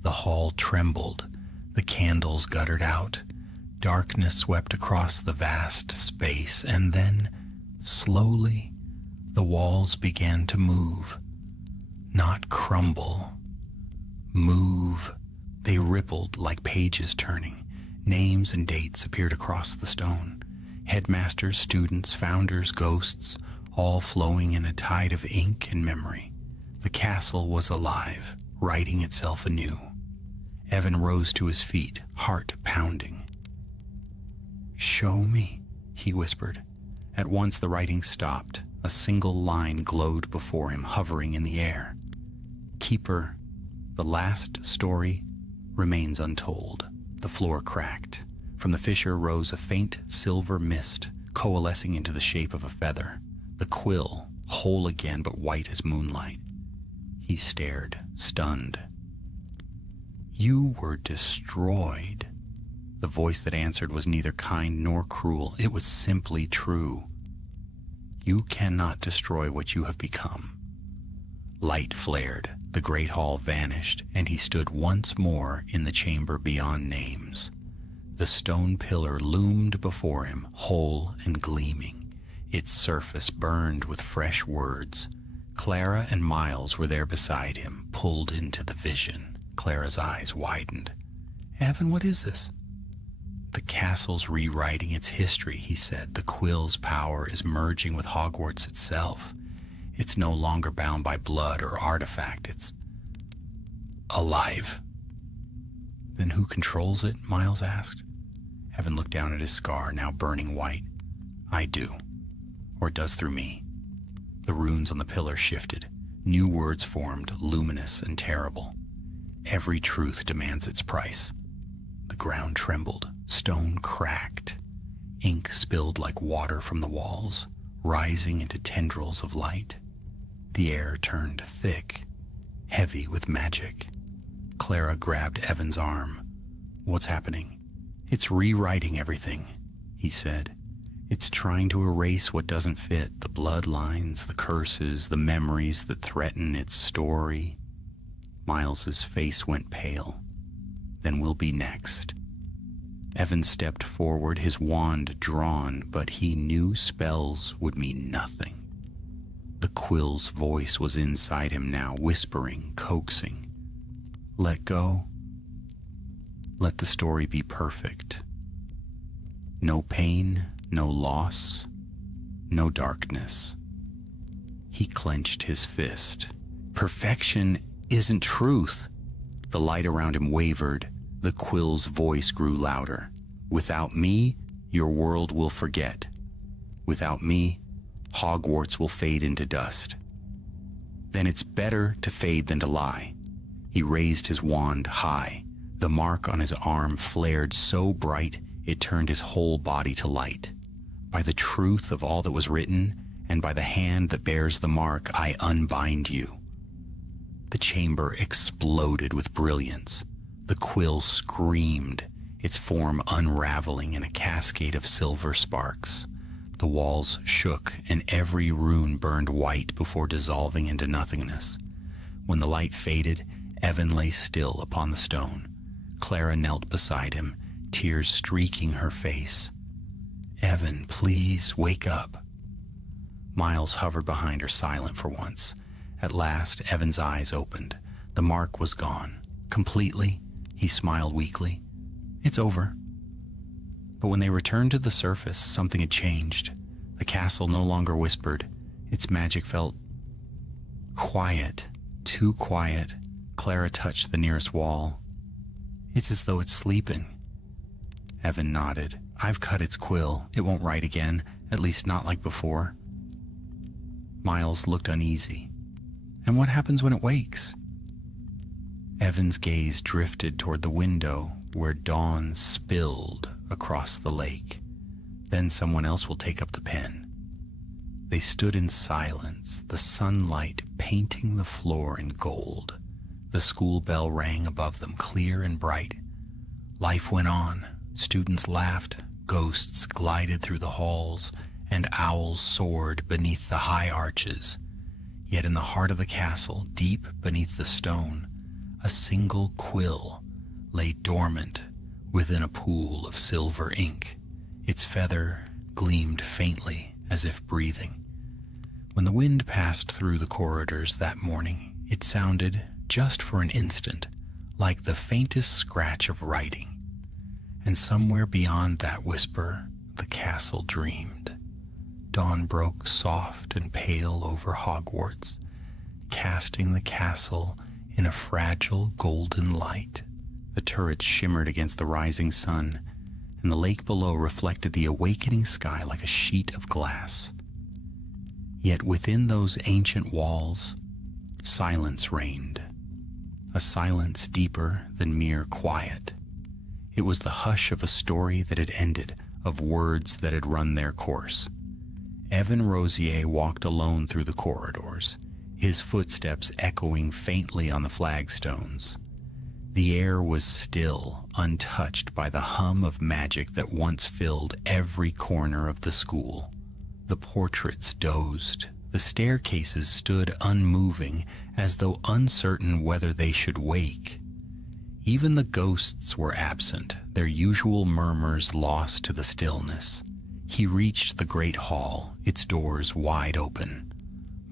The hall trembled. The candles guttered out. Darkness swept across the vast space, and then, slowly, the walls began to move. Not crumble. Move. They rippled like pages turning. Names and dates appeared across the stone. Headmasters, students, founders, ghosts, all flowing in a tide of ink and memory. The castle was alive, writing itself anew. Evan rose to his feet, heart pounding. "Show me," he whispered. At once the writing stopped. A single line glowed before him, hovering in the air. "Keeper, the last story remains untold." The floor cracked. From the fissure rose a faint silver mist, coalescing into the shape of a feather. The Quill, whole again but white as moonlight. He stared, stunned. You were destroyed. The voice that answered was neither kind nor cruel. It was simply true. You cannot destroy what you have become. Light flared, the great hall vanished, and he stood once more in the chamber beyond names. The stone pillar loomed before him, whole and gleaming. Its surface burned with fresh words. Clara and Miles were there beside him, pulled into the vision. Clara's eyes widened. Evan, what is this? The castle's rewriting its history, he said. The Quill's power is merging with Hogwarts itself. It's no longer bound by blood or artifact. It's alive. Then who controls it? Miles asked. Evan looked down at his scar, now burning white. I do. Or it does through me. The runes on the pillar shifted. New words formed, luminous and terrible. Every truth demands its price. The ground trembled. Stone cracked. Ink spilled like water from the walls, rising into tendrils of light. The air turned thick, heavy with magic. Clara grabbed Evan's arm. What's happening? It's rewriting everything, he said. It's trying to erase what doesn't fit, the bloodlines, the curses, the memories that threaten its story. Miles's face went pale. Then we'll be next. Evan stepped forward, his wand drawn, but he knew spells would mean nothing. The Quill's voice was inside him now, whispering, coaxing. Let go. Let the story be perfect. No pain, no loss, no darkness. He clenched his fist. Perfection isn't truth. The light around him wavered. The Quill's voice grew louder. Without me, your world will forget. Without me, Hogwarts will fade into dust. Then it's better to fade than to lie. He raised his wand high. The mark on his arm flared so bright it turned his whole body to light. By the truth of all that was written, and by the hand that bears the mark, I unbind you. The chamber exploded with brilliance. The Quill screamed, its form unraveling in a cascade of silver sparks. The walls shook, and every rune burned white before dissolving into nothingness. When the light faded, Evan lay still upon the stone. Clara knelt beside him, tears streaking her face. Evan, please, wake up. Miles hovered behind her, silent for once. At last, Evan's eyes opened. The mark was gone. Completely. He smiled weakly. It's over. But when they returned to the surface, something had changed. The castle no longer whispered. Its magic felt quiet, too quiet. Clara touched the nearest wall. It's as though it's sleeping. Evan nodded. I've cut its quill. It won't write again, at least not like before. Miles looked uneasy. And what happens when it wakes? Evan's gaze drifted toward the window where dawn spilled across the lake. Then someone else will take up the pen. They stood in silence, the sunlight painting the floor in gold. The school bell rang above them, clear and bright. Life went on. Students laughed, ghosts glided through the halls, and owls soared beneath the high arches. Yet in the heart of the castle, deep beneath the stone, a single quill lay dormant within a pool of silver ink. Its feather gleamed faintly as if breathing. When the wind passed through the corridors that morning, it sounded, just for an instant, like the faintest scratch of writing. And somewhere beyond that whisper, the castle dreamed. Dawn broke soft and pale over Hogwarts, casting the castle in a fragile golden light. The turrets shimmered against the rising sun, and the lake below reflected the awakening sky like a sheet of glass. Yet within those ancient walls, silence reigned, a silence deeper than mere quiet. It was the hush of a story that had ended, of words that had run their course. Evan Rosier walked alone through the corridors, his footsteps echoing faintly on the flagstones. The air was still, untouched by the hum of magic that once filled every corner of the school. The portraits dozed. The staircases stood unmoving, as though uncertain whether they should wake. Even the ghosts were absent, their usual murmurs lost to the stillness. He reached the great hall, its doors wide open.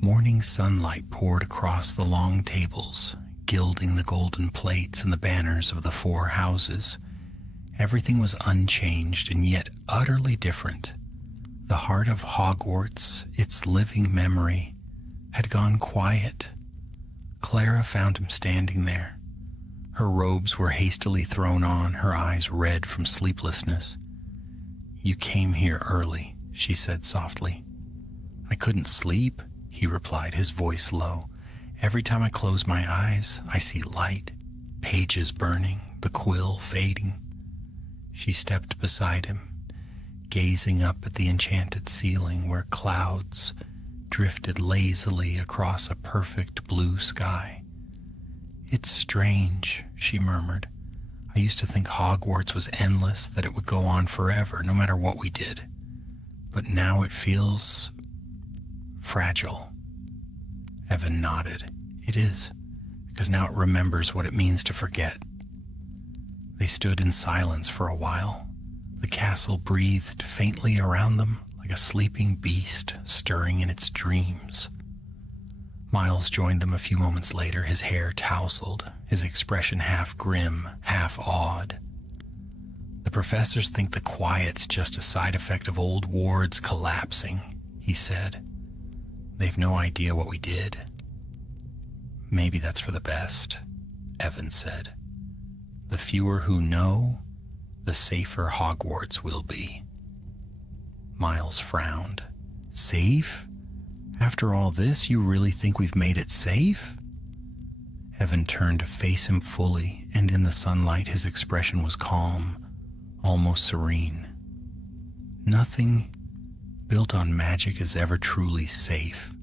Morning sunlight poured across the long tables, gilding the golden plates and the banners of the 4 houses. Everything was unchanged and yet utterly different. The heart of Hogwarts, its living memory, had gone quiet. Clara found him standing there. Her robes were hastily thrown on, her eyes red from sleeplessness. "You came here early," she said softly. "I couldn't sleep," he replied, his voice low. "Every time I close my eyes, I see light, pages burning, the quill fading." She stepped beside him, gazing up at the enchanted ceiling where clouds drifted lazily across a perfect blue sky. "It's strange," she murmured. "I used to think Hogwarts was endless, that it would go on forever, no matter what we did. But now it feels fragile." Evan nodded. "It is, because now it remembers what it means to forget." They stood in silence for a while. The castle breathed faintly around them, like a sleeping beast stirring in its dreams. Miles joined them a few moments later, his hair tousled, his expression half grim, half awed. "The professors think the quiet's just a side effect of old wards collapsing," he said. "They've no idea what we did." "Maybe that's for the best," Evan said. "The fewer who know, the safer Hogwarts will be." Miles frowned. "Safe? After all this, you really think we've made it safe?" Evan turned to face him fully, and in the sunlight his expression was calm, almost serene. "Nothing built on magic is ever truly safe.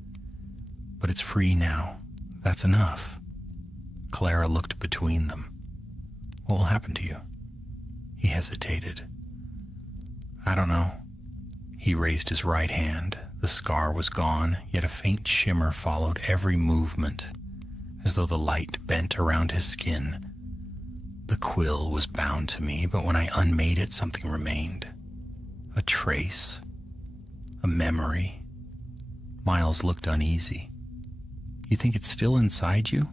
But it's free now. That's enough." Clara looked between them. "What will happen to you?" He hesitated. "I don't know." He raised his right hand. The scar was gone, yet a faint shimmer followed every movement, as though the light bent around his skin. "The quill was bound to me, but when I unmade it, something remained. A trace. A memory." Miles looked uneasy. "You think it's still inside you?"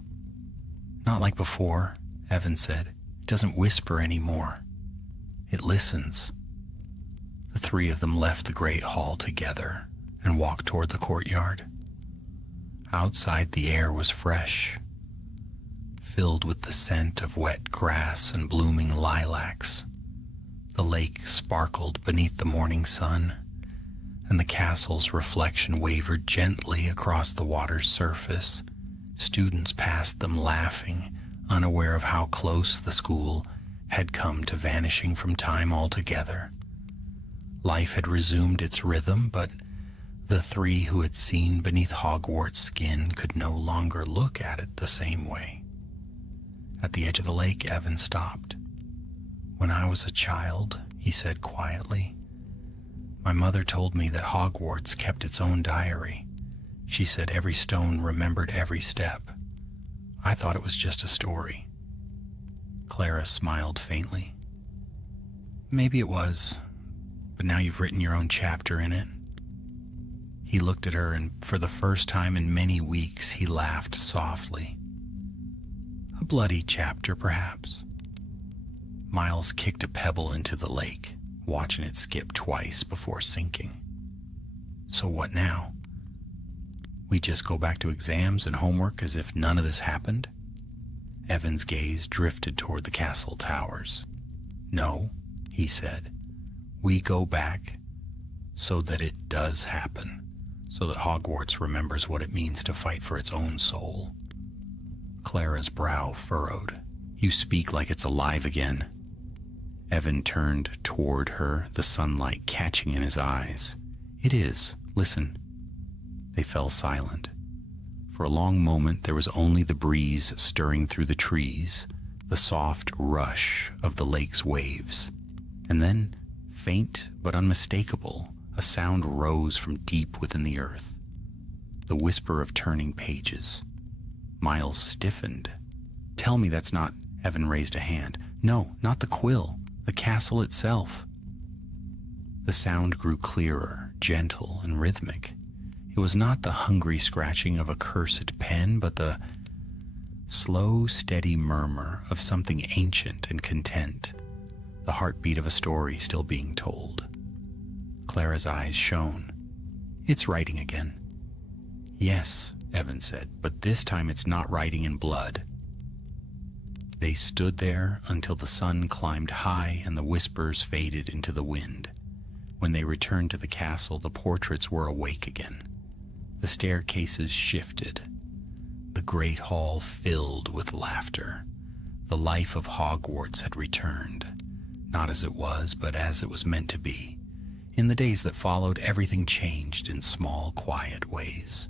"Not like before," Evan said. "It doesn't whisper anymore. It listens." The 3 of them left the great hall together and walked toward the courtyard. Outside, the air was fresh, filled with the scent of wet grass and blooming lilacs. The lake sparkled beneath the morning sun, and the castle's reflection wavered gently across the water's surface. Students passed them laughing, unaware of how close the school had come to vanishing from time altogether. Life had resumed its rhythm, but the 3 who had seen beneath Hogwarts' skin could no longer look at it the same way. At the edge of the lake, Evan stopped. "When I was a child," he said quietly, "my mother told me that Hogwarts kept its own diary. She said every stone remembered every step. I thought it was just a story." Clara smiled faintly. "Maybe it was, but now you've written your own chapter in it." He looked at her, and for the first time in many weeks, he laughed softly. "A bloody chapter, perhaps." Miles kicked a pebble into the lake, watching it skip twice before sinking. "So what now? We just go back to exams and homework as if none of this happened?" Evan's gaze drifted toward the castle towers. "No," he said. "We go back so that it does happen, so that Hogwarts remembers what it means to fight for its own soul." Clara's brow furrowed. "You speak like it's alive again." Evan turned toward her, the sunlight catching in his eyes. "It is. Listen." They fell silent. For a long moment there was only the breeze stirring through the trees, the soft rush of the lake's waves, and then, faint but unmistakable, a sound rose from deep within the earth. The whisper of turning pages. Miles stiffened. "Tell me that's not..." Evan raised a hand. "No, not the quill. The castle itself." The sound grew clearer, gentle, and rhythmic. It was not the hungry scratching of a cursed pen, but the slow, steady murmur of something ancient and content, the heartbeat of a story still being told. Clara's eyes shone. "It's writing again." "Yes," Evan said, "but this time it's not writing in blood." They stood there until the sun climbed high and the whispers faded into the wind. When they returned to the castle, the portraits were awake again. The staircases shifted. The great hall filled with laughter. The life of Hogwarts had returned, not as it was, but as it was meant to be. In the days that followed, everything changed in small, quiet ways.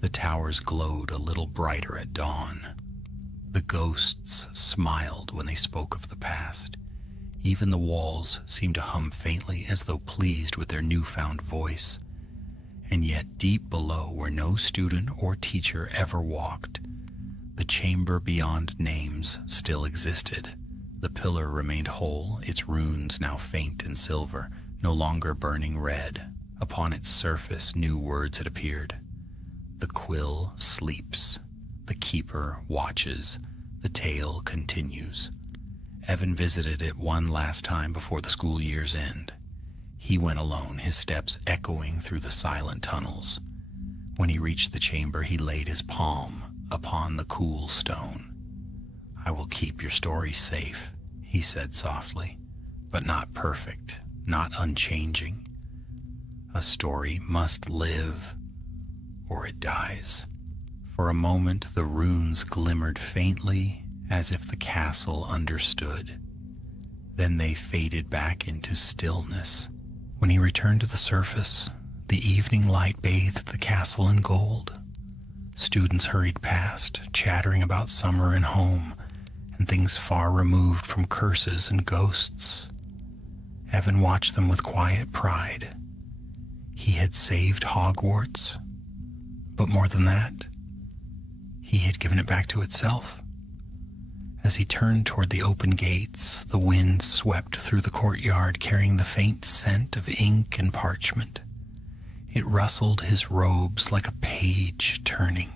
The towers glowed a little brighter at dawn. The ghosts smiled when they spoke of the past. Even the walls seemed to hum faintly as though pleased with their newfound voice. And yet deep below, where no student or teacher ever walked, the chamber beyond names still existed. The pillar remained whole, its runes now faint and silver, no longer burning red. Upon its surface, new words had appeared. The quill sleeps. The keeper watches. The tale continues. Evan visited it one last time before the school year's end. He went alone, his steps echoing through the silent tunnels. When he reached the chamber, he laid his palm upon the cool stone. "I will keep your story safe," he said softly, "but not perfect, not unchanging. A story must live, or it dies." For a moment, the runes glimmered faintly, as if the castle understood. Then they faded back into stillness. When he returned to the surface, the evening light bathed the castle in gold. Students hurried past, chattering about summer and home, and things far removed from curses and ghosts. Evan watched them with quiet pride. He had saved Hogwarts, but more than that, he had given it back to itself. As he turned toward the open gates, the wind swept through the courtyard, carrying the faint scent of ink and parchment. It rustled his robes like a page turning.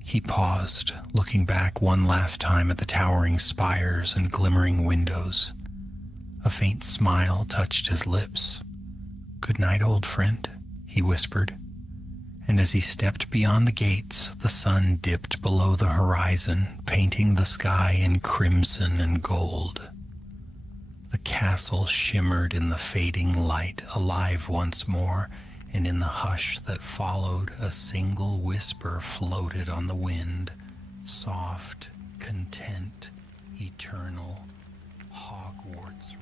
He paused, looking back one last time at the towering spires and glimmering windows. A faint smile touched his lips. "Good night, old friend," he whispered. And as he stepped beyond the gates, the sun dipped below the horizon, painting the sky in crimson and gold. The castle shimmered in the fading light, alive once more, and in the hush that followed, a single whisper floated on the wind, soft, content, eternal. Hogwarts